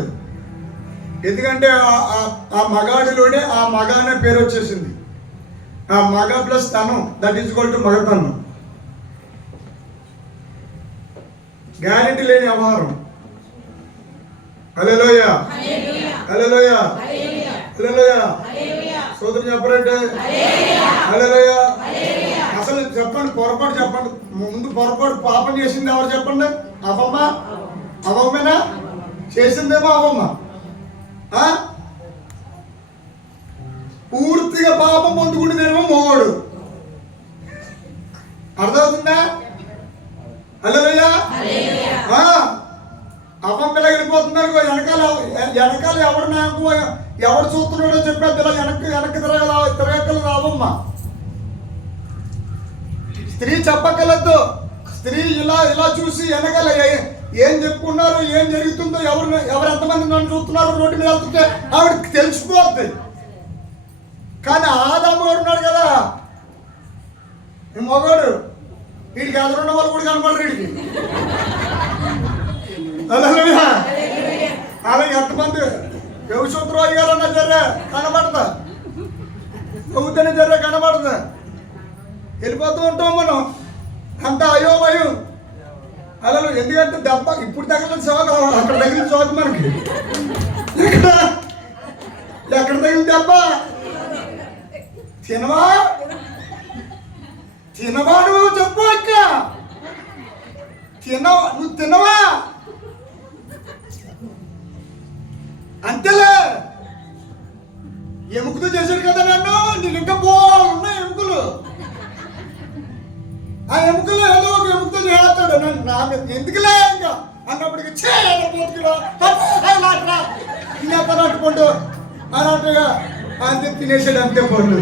ఎందుకంటే ఆ మగాడిలోనే ఆ మగ అనే పేరు వచ్చేసింది. ఆ మగ ప్లస్ తను, దట్ ఈజ్ ఈక్వల్ టు మగతనం. గ్యారెంటీ లేని వ్యవహారం. హల్లెలూయా, హల్లెలూయా, హల్లెలూయా. సోదరు చెప్పరంటే హల్లెలూయా. అసలు చెప్పండి, పొరపాటు చెప్పండి. ముందు పొరపాటు పాపం చేసింది ఎవరు చెప్పండి? అవమ్మా, అవమ్మేనా చేసిందేమో అవమ్మ. పూర్తిగా పాపం పొందుకుంటేనేమో మోడు. అర్థమవుతుందా? హల్లెలూయా. అవ్వం పిల్ల వెళ్ళిపోతున్నారు. వెనకాల ఎవడు చూస్తున్నాడో చెప్పేది ఇలా వెనక్కి తిరగకల రావమ్మ. స్త్రీ చెప్పగలదు. స్త్రీ ఇలా చూసి వెనకాల ఏం చెప్పుకున్నారు, ఏం జరుగుతుందో, ఎవరు ఎంతమంది నన్ను చూస్తున్నారు రోడ్డు మీద వెళ్తుంటే ఆవిడకి తెలిసిపోద్ది. కానీ ఆదాము ఉన్నాడు కదా, ఈ మగవాడు, వీడికి ఎదురున్న వాళ్ళు కూడా కనపడరు వీడికి. అలా ఎంతమంది వ్యవసూత్రం అయ్యారన్న జర్రే కనబడదా, చదువుతూనే జర్రే కనబడదా. వెళ్ళిపోతూ ఉంటాం మనం, అంత అయోమయం. అలా ఎందుకంటే దెబ్బ ఇప్పుడు తగిలిన చోక, అక్కడ తగిలిన చోక మనకి ఎక్కడ తగిలిన దెబ్బ. తినవా నువ్వు చెప్పు అక్క, నువ్వు తినవా అంతేలే. బతుకు బతుకులో తినేపనట్టుకోండు అన్నట్టుగా అంతే తినేసాడు, అంతే పనులు.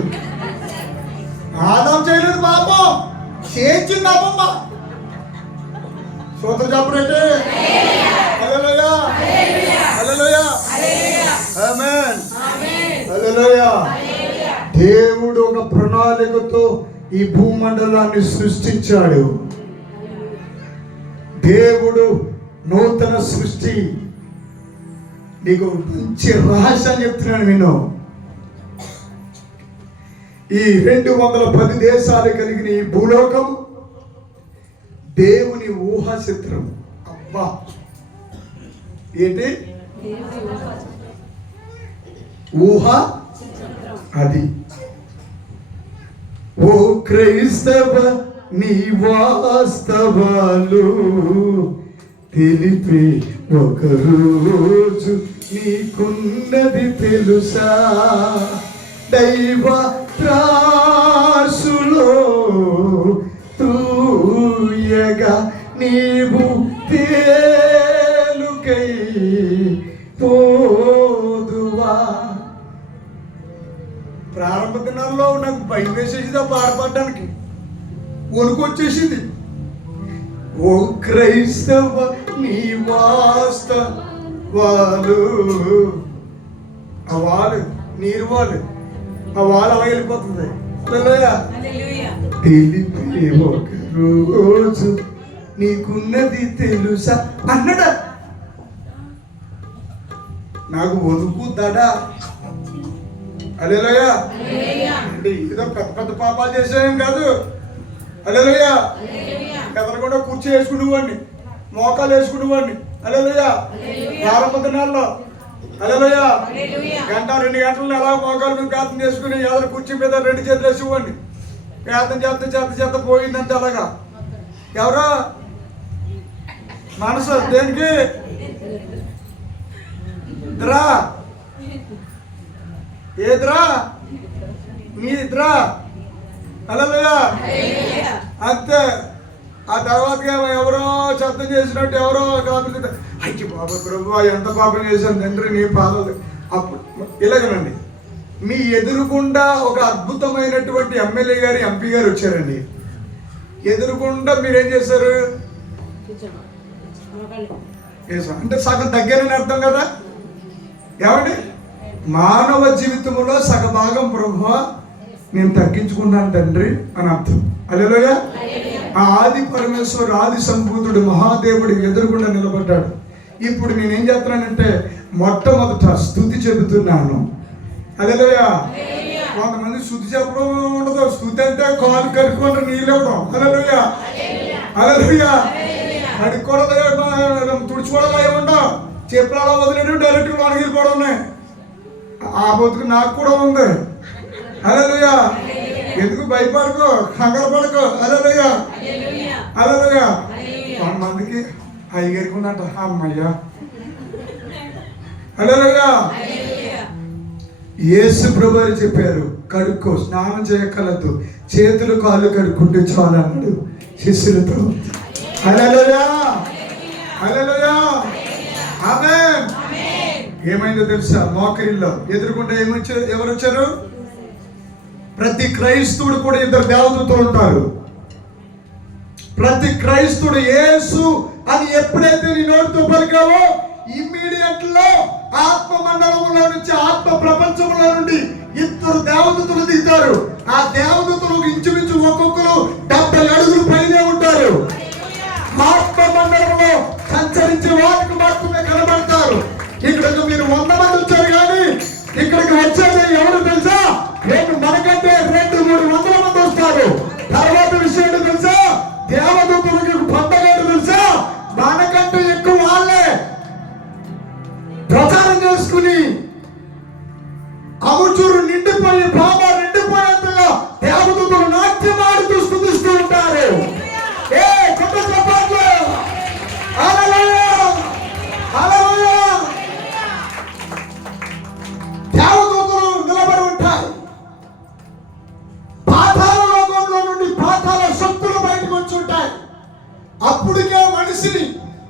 ఆదాం చేయలేదు పాపం, చేయించింది పాపమ్మ. సూత్రం చెప్పడంటే హల్లెలూయా హల్లెలూయా ఆమేన్ హల్లెలూయా. దేవుడు ఒక ప్రణాళికతో ఈ భూమండలాన్ని సృష్టించాడు. దేవుడు నూతన సృష్టి. నీకు మంచి రహస్యాన్ని చెప్తున్నాను విను. ఈ 210 దేశాలు కలిగిన ఈ భూలోకం దేవుని ఊహా చిత్రం. అబ్బా ఏంటి ఊహ? అది ఓ క్రైస్తవ నీ వాస్తవాలు తెలిపి ఒకరోజు నీకున్నది తెలుసా? దైవ త్రాసులో తూయగా నీవు తేలుకై పోదువా. ప్రారంభ దినాల్లో నాకు భయం వేసేసింది పాడపడడానికి, వణుకు వచ్చేసింది. ఓ క్రైస్తవ నీ వాస్తవాలు, ఆ వాళ్ళు నీరు వాళ్ళు, ఆ వాళ్ళు అలా వెళ్ళిపోతుంది. తెలిపి ఒక రోజు నీకున్నది తెలుసా అన్నడా. నాకు వణుకు దడ. హల్లెలూయా. అంటే ఏదో పెద్ద పెద్ద పాపాలు చేసేం కాదు. హల్లెలూయా. ఎదరకుండా కుర్చీ వేసుకునేవాడిని, మోకాలు వేసుకునేవాడిని. హల్లెలూయా. ప్రారంభ దినాల్లో హల్లెలూయా 1-2 గంటలు ఎలా మోకాలు మీద ప్రార్థన చేసుకుని ఎదరు కుర్చీ మీద 2 చేతులు వేసేవాడిని. ప్రార్థన చేత పోయిందంటే అలాగా. ఎవరో మనసు దేనికి ఇద్దరా? ఏదిరా? నీ ఇద్దరా? హల్లెలూయా. అంతే. ఆ తర్వాత ఎవరో శబ్దం చేసినట్టు ఎవరో కాబట్టి అయ్యి బాబా ప్రభు ఎంత పాపం చేశాను తండ్రి నీ పాదాలు. అప్పుడు ఇలాగనండి, మీ ఎదురుకుండా ఒక అద్భుతమైనటువంటి ఎమ్మెల్యే గారు ఎంపీ గారు వచ్చారండి. ఎదురుకుండా మీరేం చేశారు? అంటే సగం తగ్గారని అర్థం కదా. ఏమండి, మానవ జీవితంలో సగభాగం ప్రభువా నేను తగ్గించుకున్నాను తండ్రి అని అర్థం. హల్లెలూయా. ఆ ఆది పరమేశ్వరుడు, ఆది సంభూతుడు, మహాదేవుడు ఎదురుగుండా నిలబడ్డాడు. ఇప్పుడు నేనేం చేస్తున్నానంటే మొట్టమొదట స్తుతి చెబుతున్నాను. హల్లెలూయా. కొంతమంది స్తుతి చెప్పడం ఉండదు, స్తుతి అంటే కాలు కడుక్కొని నీళ్ళు ఇవ్వడం. హల్లెలూయా హల్లెలూయా. అడుక్కోవడం తుడుచుకోవడం ఏముండవు, చెప్పులు అలా వదిలేడు డైరెక్ట్గా మనకి వెళ్ళిపోవడం ఉన్నాయి. ఆ బతుకు నాకు కూడా ఉంది. హల్లెలూయా. ఎందుకు భయపడకో, కంగారు పడకో. హల్లెలూయా హల్లెలూయా. కొంతమందికి అయ్యగారికి ఉందంట, అమ్మయ్యా. హల్లెలూయా. యేసు ప్రభువు చెప్పారు, కడుక్కో, స్నానం చేయక్కర్లేదు, చేతులు కాళ్ళు కడుక్కుంటే చాలు అన్నాడు శిష్యులతో. హల్లెలూయా హల్లెలూయా ఆమేన్. ఏమైందో తెలుసా? మోకరిల్లో ఎదురుకుంటే ఎవరు వచ్చారు? ప్రతి క్రైస్తవుడు కూడా 2 దేవదూతలు ఉంటారు. ప్రతి క్రైస్తవుడు యేసు అని ఎప్పుడైతే నీ నోటితో పలికావో ఇమ్మీడియట్ లో ఆత్మ మండలంలో నుంచి, ఆత్మ ప్రపంచంలో నుండి 2 దేవదూతలు దిగుతారు. ఆ దేవదూతలు ఇంచుమించు ఒక్కొక్కరు 70 అడుగులు పైనే ఉంటారు. ఆత్మ మండలంలో సంచరించే వారికి మాత్రమే కనబడతారు. ఇక్కడికి మీరు 100 మంది వచ్చారు, కానీ ఇక్కడికి వచ్చేది ఎవరు తెలుసా? మనకంటే 200-300 మంది వస్తారు. తర్వాత విషయం తెలుసా? దేవదూతలకు పండగ తెలుసా? మనకంటే ఎక్కువ వాళ్ళే ప్రచారం చేసుకుని అముచూరు నిండిపోయి, బాబా నిండిపోయేంతగా దేవదూతలు నాట్యం ఆడుతూ స్తుతిస్తూ ఉంటారు. దేవదూతలు నిలబడి ఉంటారు. పాతాళ లోకంలో నుండి పాతాళ శక్తులు బయటకు వచ్చి ఉంటాయి. అప్పుడుకే మనిషిని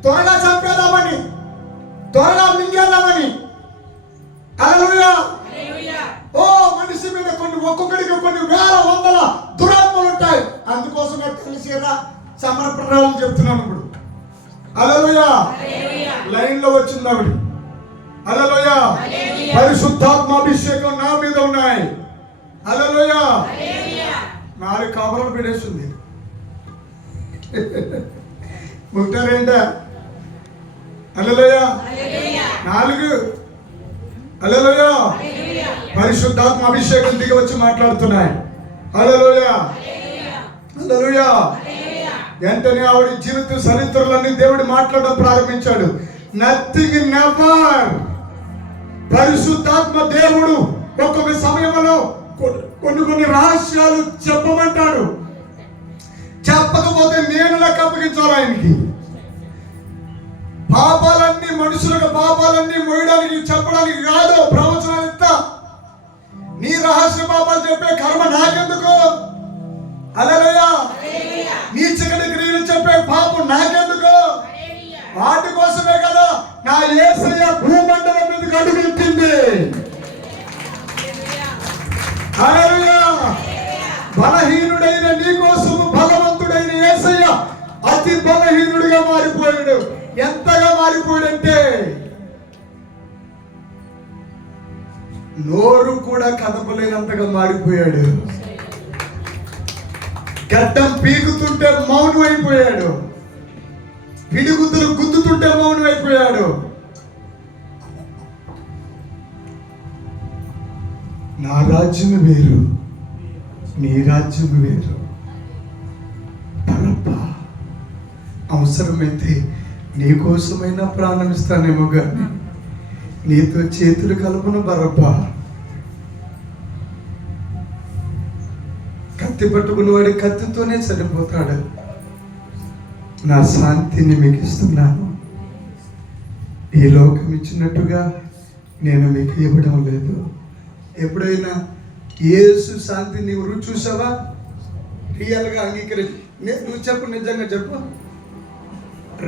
త్వరగా చంపేదామని త్వరగా మింగేద్దామని. హల్లెలూయా. ఓ మనిషి మీద ఒక్కొక్కడికి కొన్ని వేల వందల దురాత్మలు ఉంటాయి. అందుకోసం తెలిసిరా సమర ప్రణాళికలు చెప్తున్నాను ఇప్పుడు. హల్లెలూయా. లైన్ లో వచ్చింది ఆవిడ. హల్లెలూయా. పరిశుద్ధాత్మ అభిషేకం నా మీద ఉన్నాయి. హల్లెలూయా. 4 కబుర్లు పెట్టేస్తుంది. ముట్టారేంటా? హల్లెలూయా. 4. హల్లెలూయా. పరిశుద్ధాత్మ అభిషేకం దిగి వచ్చి మాట్లాడుతున్నాయి. హల్లెలూయా. హల్లెలూయా. వెంటనే ఆవిడ జీవిత చరిత్రలన్నీ దేవుడు మాట్లాడడం ప్రారంభించాడు. Nothing never. పరిశుద్ధాత్మ దేవుడు ఒక్కొక్క సమయంలో కొన్ని రహస్యాలు చెప్పమంటాడు. చెప్పకపోతే నేను లెక్క అప్పగించాలి ఆయనకి. పాపాలన్నీ మనుషులకు పాపాలన్నీ మోయడానికి చెప్పడానికి కాదు ప్రవచనాలు ఇస్తా. నీ రహస్య పాపాలు చెప్పే కర్మ నాకెందుకు? హల్లెలూయా. నీ చికటి క్రియలు చెప్పే పాపం నాకెందుకు? వాటి కోసమే కదా నా యేసయ్య భూమండలం మీదకి అడుగుపెట్టింది. హల్లెలూయా. బలహీనుడైన నీ కోసము బలవంతుడైన యేసయ్య అతి బలహీనుడిగా మారిపోయాడు. ఎంతగా మారిపోయాడంటే నోరు కూడా కదపలేనంతగా మారిపోయాడు. గడ్డం పీకుతుంటే మౌనం అయిపోయాడు. పిడుగుతులు గుద్దుతుంటే మౌనం అయిపోయాడు. నా రాజ్యం వేరు, నీ రాజ్యం వేరు. బరబ్బా, అవసరమైతే నీకోసమైనా ప్రాణం ఇస్తానేమో కానీ నీతో చేతులు కలుపును బరబ్బా. కత్తి పట్టుకున్న వాడి కత్తితోనే చనిపోతాడు. నా శాంతిని మీకు ఇస్తున్నాను. ఈ లోకం ఇచ్చినట్టుగా నేను మీకు ఇవ్వడం లేదు. ఎప్పుడైనా యేసు శాంతి నీవు రుచి చూసావా? రియల్గా అంగీకరించి నువ్వు చెప్పు, నిజంగా చెప్పు.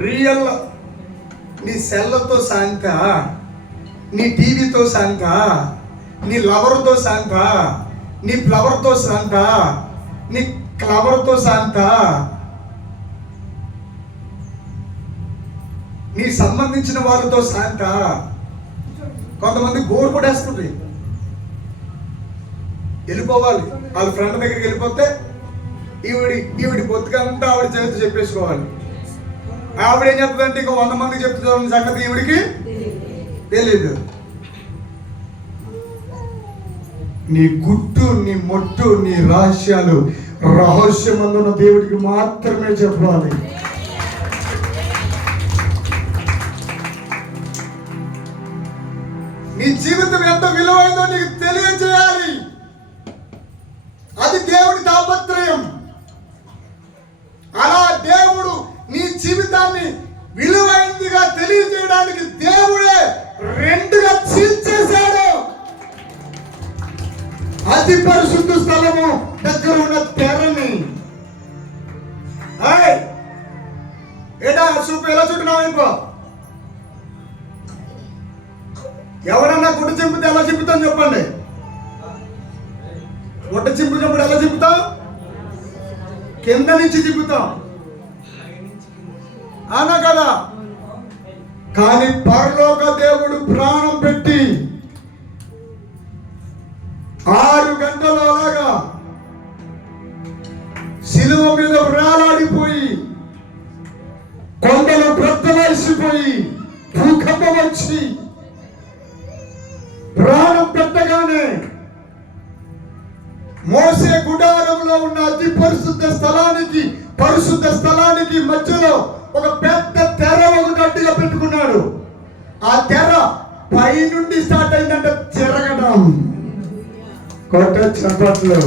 రియల్ నీ సెల్లతో శాంత, నీ టీవీతో శాంత, నీ లవర్తో శాంత, నీ ఫ్లవర్తో శాంత, నీ క్లవర్తో శాంత, నీ సంబంధించిన వాళ్ళతో శాంత. కొంతమంది బోర్ కొట్టేస్తుంది, వెళ్ళిపోవాలి. వాళ్ళ ఫ్రెండ్ దగ్గరికి వెళ్ళిపోతే ఈవిడి పొత్తుకంతా ఆవిడ చేతి చెప్పేసుకోవాలి. ఆవిడ ఏం చెప్తుందంటే ఇంకో 100 మందికి చెప్తున్న సంగతి ఈవిడికి తెలీదు. నీ గుట్టు, నీ మొట్టు, నీ రహస్యాలు రహస్యమందున్న దేవుడికి మాత్రమే చెప్పాలి. నీ జీవితం ఎంత విలువైందో నీకు తెలియజేయాలి. అది దేవుడి తాపత్రయం. అలా దేవుడు నీ జీవితాన్ని విలువైందిగా తెలియజేయడానికి దేవుడే 2గా చీల్చేశాడు. అతి పరిశుద్ధ స్థలము దగ్గర ఉన్న తెరని. ఏడా చూపు ఎలా చుట్టినావు ఇంకో? ఎవరన్నా గుడ్డ చింపితే ఎలా చింపుతాం చెప్పండి? గుడ్డ చింపినప్పుడు ఎలా చింపుతాం? కింద నుంచి చింపుతాం, అనా కదా? కానీ పరలోక దేవుడు ప్రాణం పెట్టి 6 గంటలు అలాగా శిలువ మీద వేలాడిపోయి, కొండలు బ్రద్దలేసిపోయి, భూకంపం వచ్చి ప్రాణం పెట్టగానే మోసే గుడారంలో ఉన్న అతి పరిశుద్ధ స్థలానికి మధ్యలో ఒక పెద్ద తెర ఒకటి అడ్డుగా పెట్టుకున్నాడు. ఆ తెర పై నుండి స్టార్ట్ అయిందంటే చెరగడం. కొట్ట చప్పట్లు.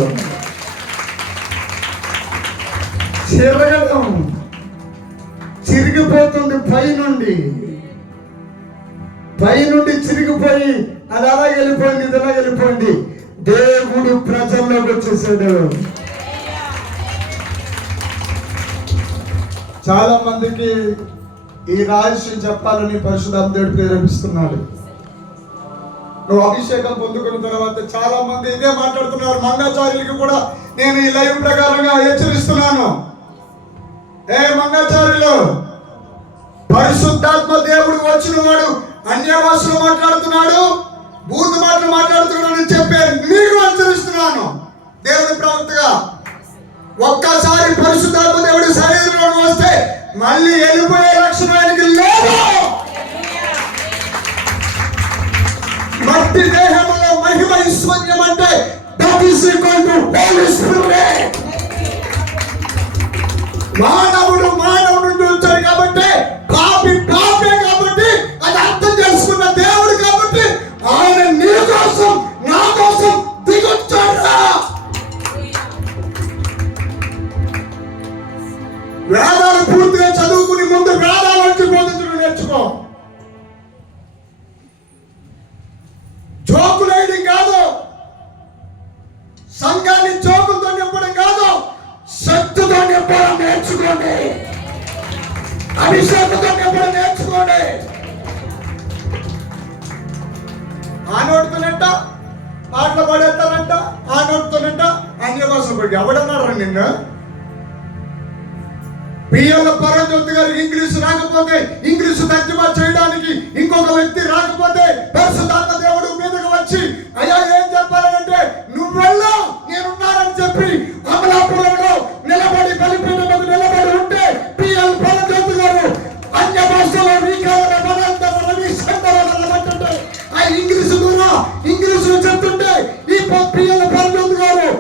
చెరగడం, చిరిగిపోతుంది పై నుండి చిరిగిపోయి అది అలా వెళ్ళిపోయింది, ఇది అలా వెళ్ళిపోయింది. దేవుడు ప్రజల్లోకి వచ్చేసాడు. చాలా మందికి ఈ రహస్యం చెప్పాలని పరిశుద్ధాత్మ దేవుడు ప్రేరేపిస్తున్నాడు. నువ్వు అభిషేకం పొందుకున్న తర్వాత చాలా మంది ఇదే మాట్లాడుతున్నారు. మంగాచార్యులకి కూడా నేను ఈ లైవ్ ప్రకారంగా హెచ్చరిస్తున్నాను. మంగాచార్యులు, పరిశుద్ధాత్మ దేవుడు వచ్చిన వాడు అన్య భాషలో మాట్లాడుతున్నాడు, బూతు మాటలు మాట్లాడుతున్నాడు అని చెప్పే మీకు హెచ్చరిస్తున్నాను దేవుడి ప్రవక్తగా. ఒక్కసారి పరిశుద్ధాత్మ దేవుడు శరీరంలో వస్తే మళ్ళీ వెళ్ళిపోయే లక్షణం ఆయనకి లేదు. మట్టి దేహంలో మహిమ ఐశ్వర్యం అంటే that is equal to holy spirit. మానవుడు నుండి వచ్చాడు కాబట్టి, పాపే కాబట్టి, అది అర్థం చేసుకున్న దేవుడు కాబట్టి ఆయన నీ కోసం నా కోసం దిగొచ్చాడు. వేదాలు పూర్తిగా చదువుకుని ముందు వేదాల నుంచి బోధించడం నేర్చుకో. జోకులేయడం కాదు, సంఘాన్ని జోకులతో నింపడం కాదు, శక్తితో నింపడం నేర్చుకోండి, అభిషేకంతో నింపడం నేర్చుకోండి. ఆ నోటితోనంట పాటలు పాడేస్తానంట, ఆ నోటితోనంట అన్య భాషలు పడి ఎవడన్నారా నిన్ను? పిఎల్ పరంజ్యోతి గారికి ఇంగ్లీషు రాకపోతే ఇంగ్లీషు తర్జుమా చేయడానికి ఇంకొక వ్యక్తి రాకపోతే పరిశుద్ధాత్మ దేవుడు మీదకి వచ్చి అయ్యా ఏం చెప్పాలంటే నువ్వు వెళ్ళా నేనున్నానని చెప్పి అమలాపురంలో నిలబడి బలిపీఠం మీద నిలబడి ఉంటే పిఎల్ పరంజ్యోతి గారు అన్య భాషలో ఆ ఇంగ్లీషు ద్వారా ఇంగ్లీషులో చెప్తుంటే ఈ పిఎల్ పరంజ్యోతి గారు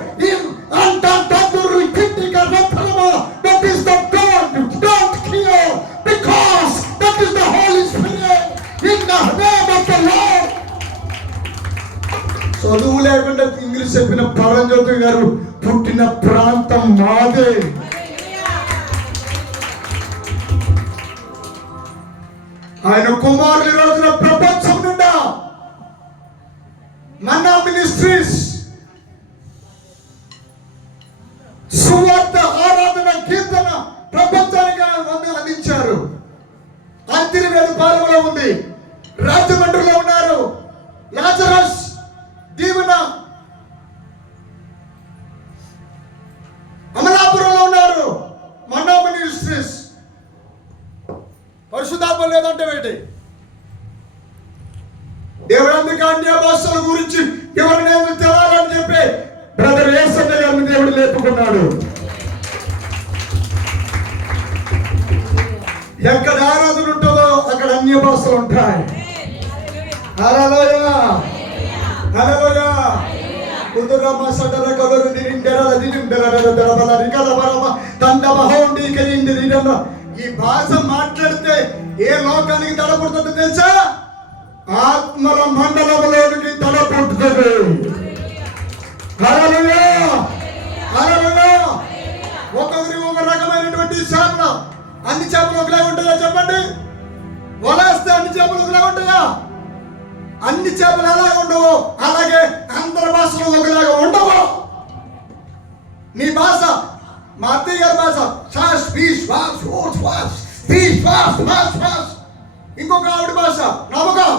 చదువు లేకుండా ఇంగ్లీష్ చెప్పిన పరంజ్యోతి గారు పుట్టిన ప్రాంతం మాదే. ఆయన కుమారుల రోజున ప్రపంచం నిండా మన్నా మినిస్ట్రీస్ సువార్త ఆరాధన కీర్తన ప్రపంచానికి అందించారు. అంతిరివేద పాలనలో ఉంది, రాజమండ్రిలో ఉన్నారు, లాజరస్ దీవెన అమలాపురంలో ఉన్నారు, మన్నా మినిస్ట్రీస్. పరిశుద్ధాత్మ లేదంటే ఏంటి? దేవుడు అందుకే అన్య భాషల గురించి ఎవరినైనా తెలాలని చెప్పి బ్రదర్ యేసయ్య గారిని దేవుడు లేపుకున్నాడు. ఎక్కడ ఆరాధన ఉంటుందో అక్కడ అన్య భాషలు ఉంటాయి. హల్లెలూయా, హల్లెలూయా. కుదురమ సదర కదరు దిరిందర దిరిందర దరబల రికల బరమ తందబహోండి కరిందిరిన. ఈ భాష మాట్లాడితే ఏ లోకానికి తడ పుడుతుందో తెలుసా? ఆత్మల మండలంలోనికి తడ పుట్టుతుంది. హల్లెలూయా, హల్లెలూయా. ఒక్కొక్కరి ఒక రకమైనటువంటి చేపలు, అన్ని చేపలు ఒకలాగా ఉంటాయా చెప్పండి? వలేస్తే అన్ని చేపలు ఒకలాగా ఉంటాయా? అన్ని చేపలు అలాగే ఉండవు, అలాగే అందరి భాషలు ఒకలాగా ఉండవు. నీ భాష, మా అత్తయ్య గారి భాష షాష్ ఫీష్ వాష్ ఫోర్స్ వాష్ ఫీష్ వాష్ వాష్ వాష్. ఇంకొక ఆవిడ భాష నమ్మకం.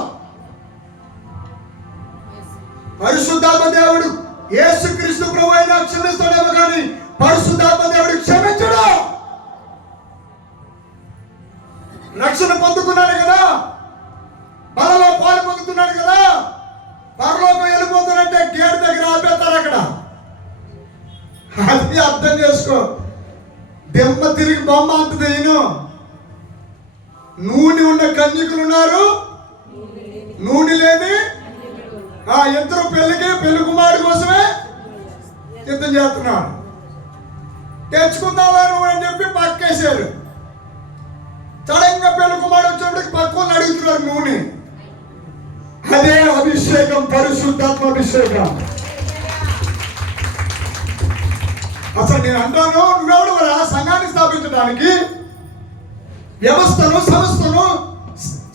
పరిశుద్ధాత్మ దేవుడు యేసుక్రీస్తు ప్రభువు అయినా క్షమిస్తాడేమో కానీ పరిశుద్ధాత్మ దేవుడు క్షమించడు. రక్షణ పొందుకున్నాడు కదా, బలలో పాలు పొందుతున్నాడు కదా, పరలోకం వెళ్ళిపోతానంటే గేట్ దగ్గర ఆపేస్తారు అక్కడ. అది అర్థం చేసుకో. దెమ్మ తిరిగి బొమ్మ అంతది. నూనె ఉన్న కన్యకులు ఉన్నారు, నూనె లేని ఆ ఇద్దరు పెళ్లి కుమారుడు కోసమే సిద్ధం చేస్తున్నాడు. తెచ్చుకుందామా నువ్వు అని చెప్పి పక్కేశారు. సడన్గా పెళ్లి కుమారుడు వచ్చేప్పటికి పక్కన అడుగుతున్నారు నూనె. అదే అభిషేకం, పరిశుద్ధాత్మ అభిషేకం. అసలు నేను అంటాను, నువ్వెవడు మరి ఆ సంఘాన్ని స్థాపించడానికి, వ్యవస్థను సంస్థను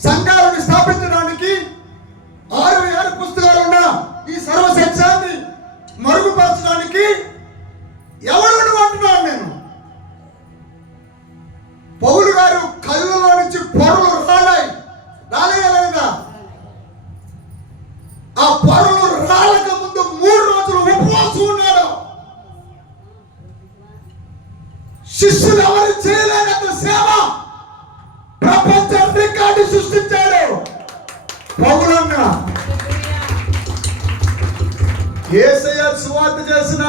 సంఘాలను స్థాపించడానికి 6 పుస్తకాలు ఉన్న ఈ సర్వసత్యాన్ని మరుగుపరచడానికి ఎవడు నువ్వు అంటున్నాను నేను? పౌలు గారు కళ్ళలో నుంచి యేసయ్య సువార్త చేసిన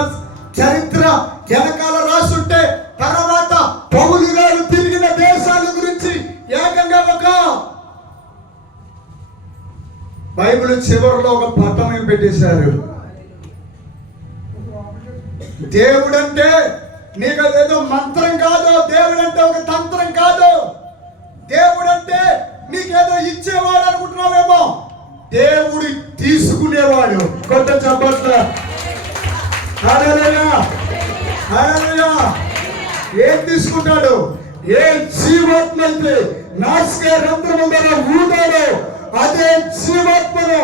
చరిత్ర వెనకాల రాసుంటే తర్వాత పౌలు గారు తిరిగిన దేశాల గురించి ఏకంగా ఒక బైబిల్ చివరిలో ఒక పట్టణం పెట్టేశారు. దేవుడంటే నీకు అదేదో మంత్రం కాదు, దేవుడంటే ఒక తంత్రం కాదు, దేవుడంటే నీకేదో ఇచ్చేవాడు అనుకుంటున్నావేమో, దేవుడు తీసుకునేవాడు. కొత్త చెప్పట్ల ఏం తీసుకుంటాడు? ఏ జీవాత్మ అయితే నాసిక రంధ్రము ద్వారా ఊదాడో అదే జీవాత్మను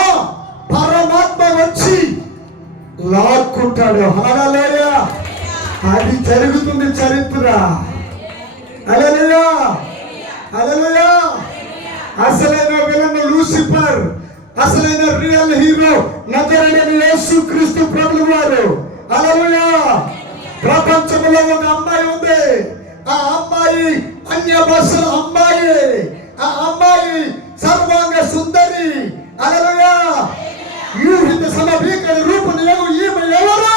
ఆ పరమాత్మ వచ్చి లాక్కుంటాడు. హల్లెలూయా! అది జరుగుతుంది చరిత్ర. హల్లెలూయా! హల్లెలూయా! అసలైన విలన్ లూసిఫర్, అసలైన రియల్ హీరో నజరేయుడైన యేసుక్రీస్తు ప్రభువు వారు. హల్లెలూయా! ప్రపంచంలో ఒక అమ్మాయి ఉంది. ఆ అమ్మాయి అన్య భాషల అమ్మాయి, ఆ అమ్మాయి సర్వాంగ సుందరి. హల్లెలూయా! యూహిత సమభీకర రూపనియగు ఈమె ఎవరు?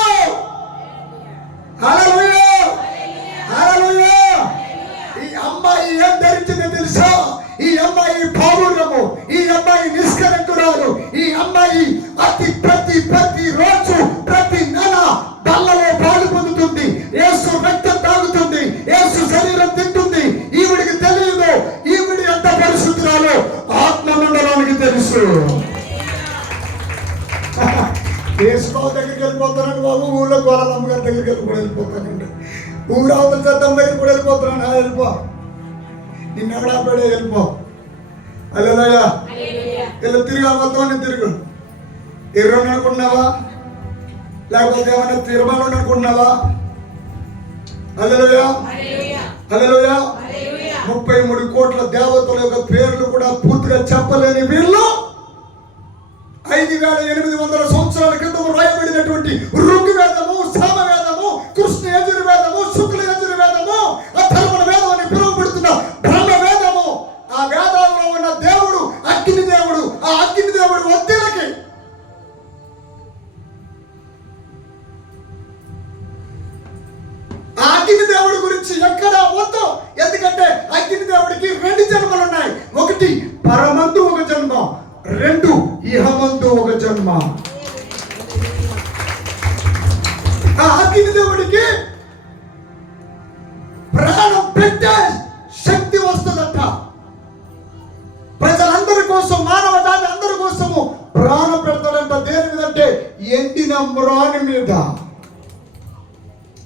హల్లెలూయా! హల్లెలూయా! ఈ అమ్మాయి ఏం ధరించిందో తెలుసా? ఈ అమ్మాయి పావురము, ఈ అమ్మాయి నిష్కలంకురాలు, ఈ అమ్మాయి ప్రతి రోజు ప్రతి నెల బల్లలో పాలు పొందుతుంది, యేసు రక్తం తాగుతుంది, యేసు శరీరం తింటుంది. ఈవిడికి తెలియదు ఈవిడి ఎంత పరిశుద్ధురాలో ఆత్మ మండలానికి తెలుసు. దేశం దగ్గరికి వెళ్ళిపోతానండి బాబు, ఊళ్ళో గోరలమ్మ గారి దగ్గరికి కూడా వెళ్ళిపోతానండి, ఊరావతల చట్టం దగ్గర కూడా వెళ్ళిపోతున్నాను. వెళ్ళిపో, నిన్నెవడాపడే వెళ్ళిపో. హల్లెలూయా! ఇలా తిరిగా మొత్తం నేను తిరుగు. ఎర్రని అనుకున్నావా? లేకపోతే ఏమన్నా తిరుమల అనుకున్నావా? హల్లెలూయా! హల్లెలూయా! 33 కోట్ల దేవతల యొక్క పేర్లు కూడా పూర్తిగా చెప్పలేని వీళ్ళు 5800 సంవత్సరాల క్రితం రాయబడినటువంటి ఋగ్వేదము, సామవేదము, కృష్ణ యజుర్వేదము, శుక్ల యజుర్వేదము, అథర్వణ వేదం అని పిలువబడుతున్న బ్రహ్మ వేదము, ఆ వేదాల్లో ఉన్న దేవుడు అగ్ని దేవుడు. ఆ అగ్ని దేవుడు వద్దీలకి ఆ అగ్ని దేవుడి గురించి ఎక్కడ వద్దు. ఎందుకంటే అగ్ని దేవుడికి 2 జన్మలు ఉన్నాయి. ఒకటి పరమందు ఒక జన్మ, 2 ఇహమందు ఒక జన్మ. ఆ అగ్ని దేవుడికి ప్రాణం పెట్టే శక్తి వస్తుందట. ప్రజలందరి కోసం, మానవ జాతి అందరి కోసము ప్రాణం పెడతాడంట. దేని మీద అంటే ఎండిన మ్రాని మీద.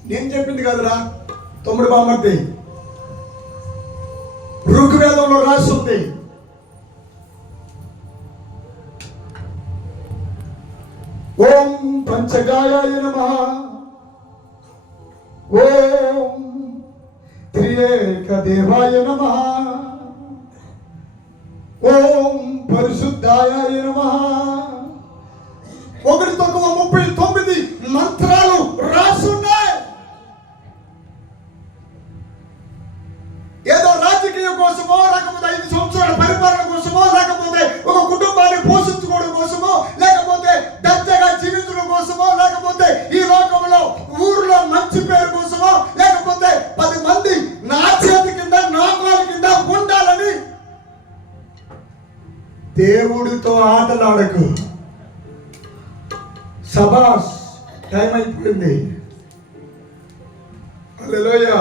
నేను చెప్పింది కదరా తమ్ముడు బామ్మర్ది, ఋగ్వేదంలో రాసి ఉంది. ఓం పంచగాయాయ నమః, ఓం త్రియేక దేవాయ నమః, ఓం పరిశుద్ధాయ నమః. 139 మంత్రాలు రాసున్నాయి. ఏదో రాజకీయ కోసమో, లేకపోతే 5 సంవత్సరాల పరిపాలన కోసమో, లేకపోతే ఒక కుటుంబాన్ని పోషించుకోవడం కోసమో, లేకపోతే దర్జాగా జీవించడం కోసమో, లేకపోతే ఈ లోకంలో ఊర్లో మంచి పేరు కోసమో, లేకపోతే 10 మంది నా చేతి కింద, నా కాలు కింద ఉండాలని దేవుడితో ఆటలాడకు. సబాస్, టైం అయిపోయింది. హల్లెలూయా!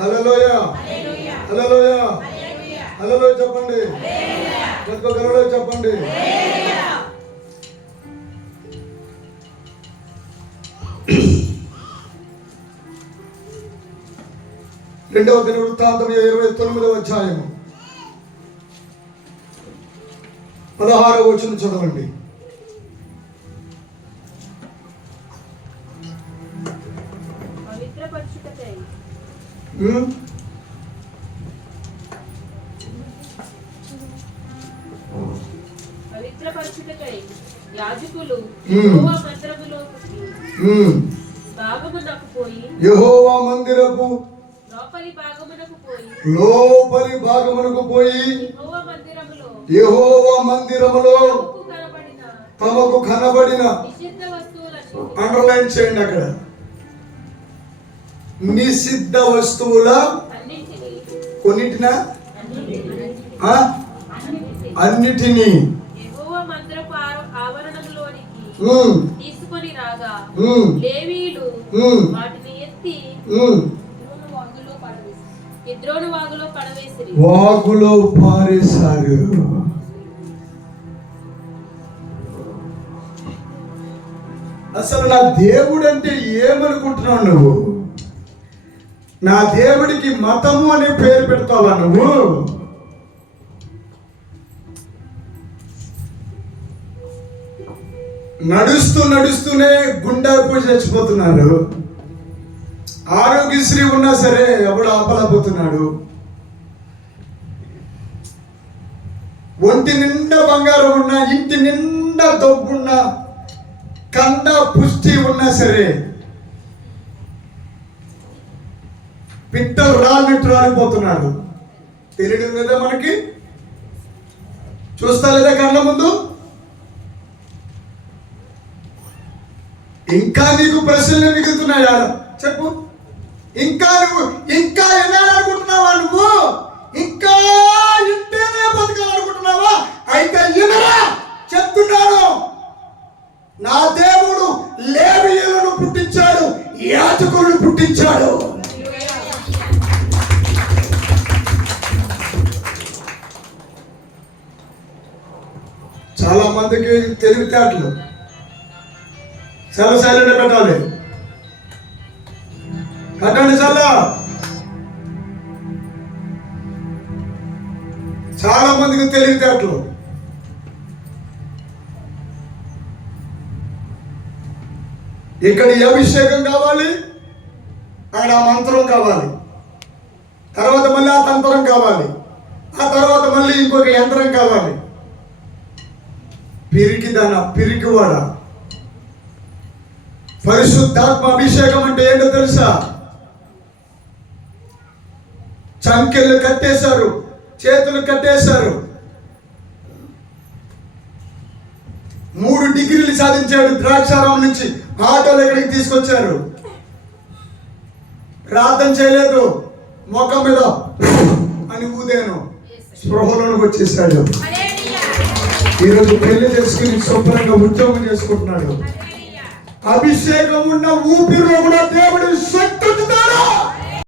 హల్లెలూయా! హల్లెలూయా! హల్లెలూయా చెప్పండి. హల్లెలూయా చెప్పండి. రెండవ దినవృత్తాంతం 29వ అధ్యాయము 16వ వచనం చదవండి. పవిత్రపరచుటకై యాజకులు యెహోవా భాగమునకు పోయి, యెహోవా మందిరపు లోపలి భాగమునకు పోయి యెహోవా మందిరములో తమకు కనబడిన నిషిద్ధ వస్తువులను అండర్లైన్ చేయండి అక్కడ. నిషిద్ధ వస్తువుల అన్నింటినీ కొన్నిటినా అన్నింటినీ అన్నిటినీ యెహోవా మందిరపు ఆవరణంలోనికి తీసుకొని రాగా లేవీయులు వాటిని ఎత్తి కిద్రోను వాగులో పడవేసిరి. వాగులో పారేశారు. అసలు నా దేవుడు అంటే ఏమనుకుంటున్నావు నువ్వు? నా దేవుడికి మతము అనే పేరు పెడతావా నువ్వు? నడుస్తూనే గుండెకు చచ్చిపోతున్నారు. ఆరోగ్యశ్రీ ఉన్నా సరే ఎవడు ఆపలేకపోతున్నాడు. ఒంటి నిండా బంగారం ఉన్నా, ఇంటి నిండా డబ్బున్నా, కండ పుష్టి ఉన్నా సరే పిట్టలు రాలినట్టు రాలిపోతున్నాడు. తెలియడం లేదా మనకి? చూస్తా లేదా కళ్ళ ముందు? ఇంకా నీకు ప్రశ్నలు మిగులుతున్నాయా? చెప్పు. ఇంకా వినాలనుకుంటున్నావా? నువ్వు ఇంకా ఇంటేనే బతకాలనుకుంటున్నావా? అయితే వినరా, చెప్తున్నాను. నా దేవుడు లేవీయులను పుట్టించాడు, యాజకులను పుట్టించాడు. చాలా మందికి తెలివితేటలు. చాలా సైలెంట్ పెట్టాలి. కట్టండి చాలా మందికి తెలివితేటలు. ఇక్కడ ఈ అభిషేకం కావాలి, అక్కడ ఆ మంత్రం కావాలి, తర్వాత మళ్ళీ ఆ తంత్రం కావాలి, ఆ తర్వాత మళ్ళీ ఇంకొక యంత్రం కావాలి. పిరికివాడ. పరిశుద్ధాత్మ అభిషేకం అంటే ఏంటో తెలుసా? చంకెళ్ళు కట్టేశారు, చేతులు కట్టేశారు. 3 డిగ్రీలు సాధించాడు. ద్రాక్షారామం నుంచి ఆటోలు ఎక్కడికి తీసుకొచ్చారు. ప్రార్థన చేయలేదు, ముఖం మీద అని ఊదేను, స్పృహలోకి వచ్చేసాడు. ఈరోజు పెళ్లి చేసుకుని శుభ్రంగా ఉద్యోగం చేసుకుంటున్నాడు. అభిషేకం ఉన్న ఊపిరిలో కూడా దేవుడు శక్తి ఉంచుతాడు.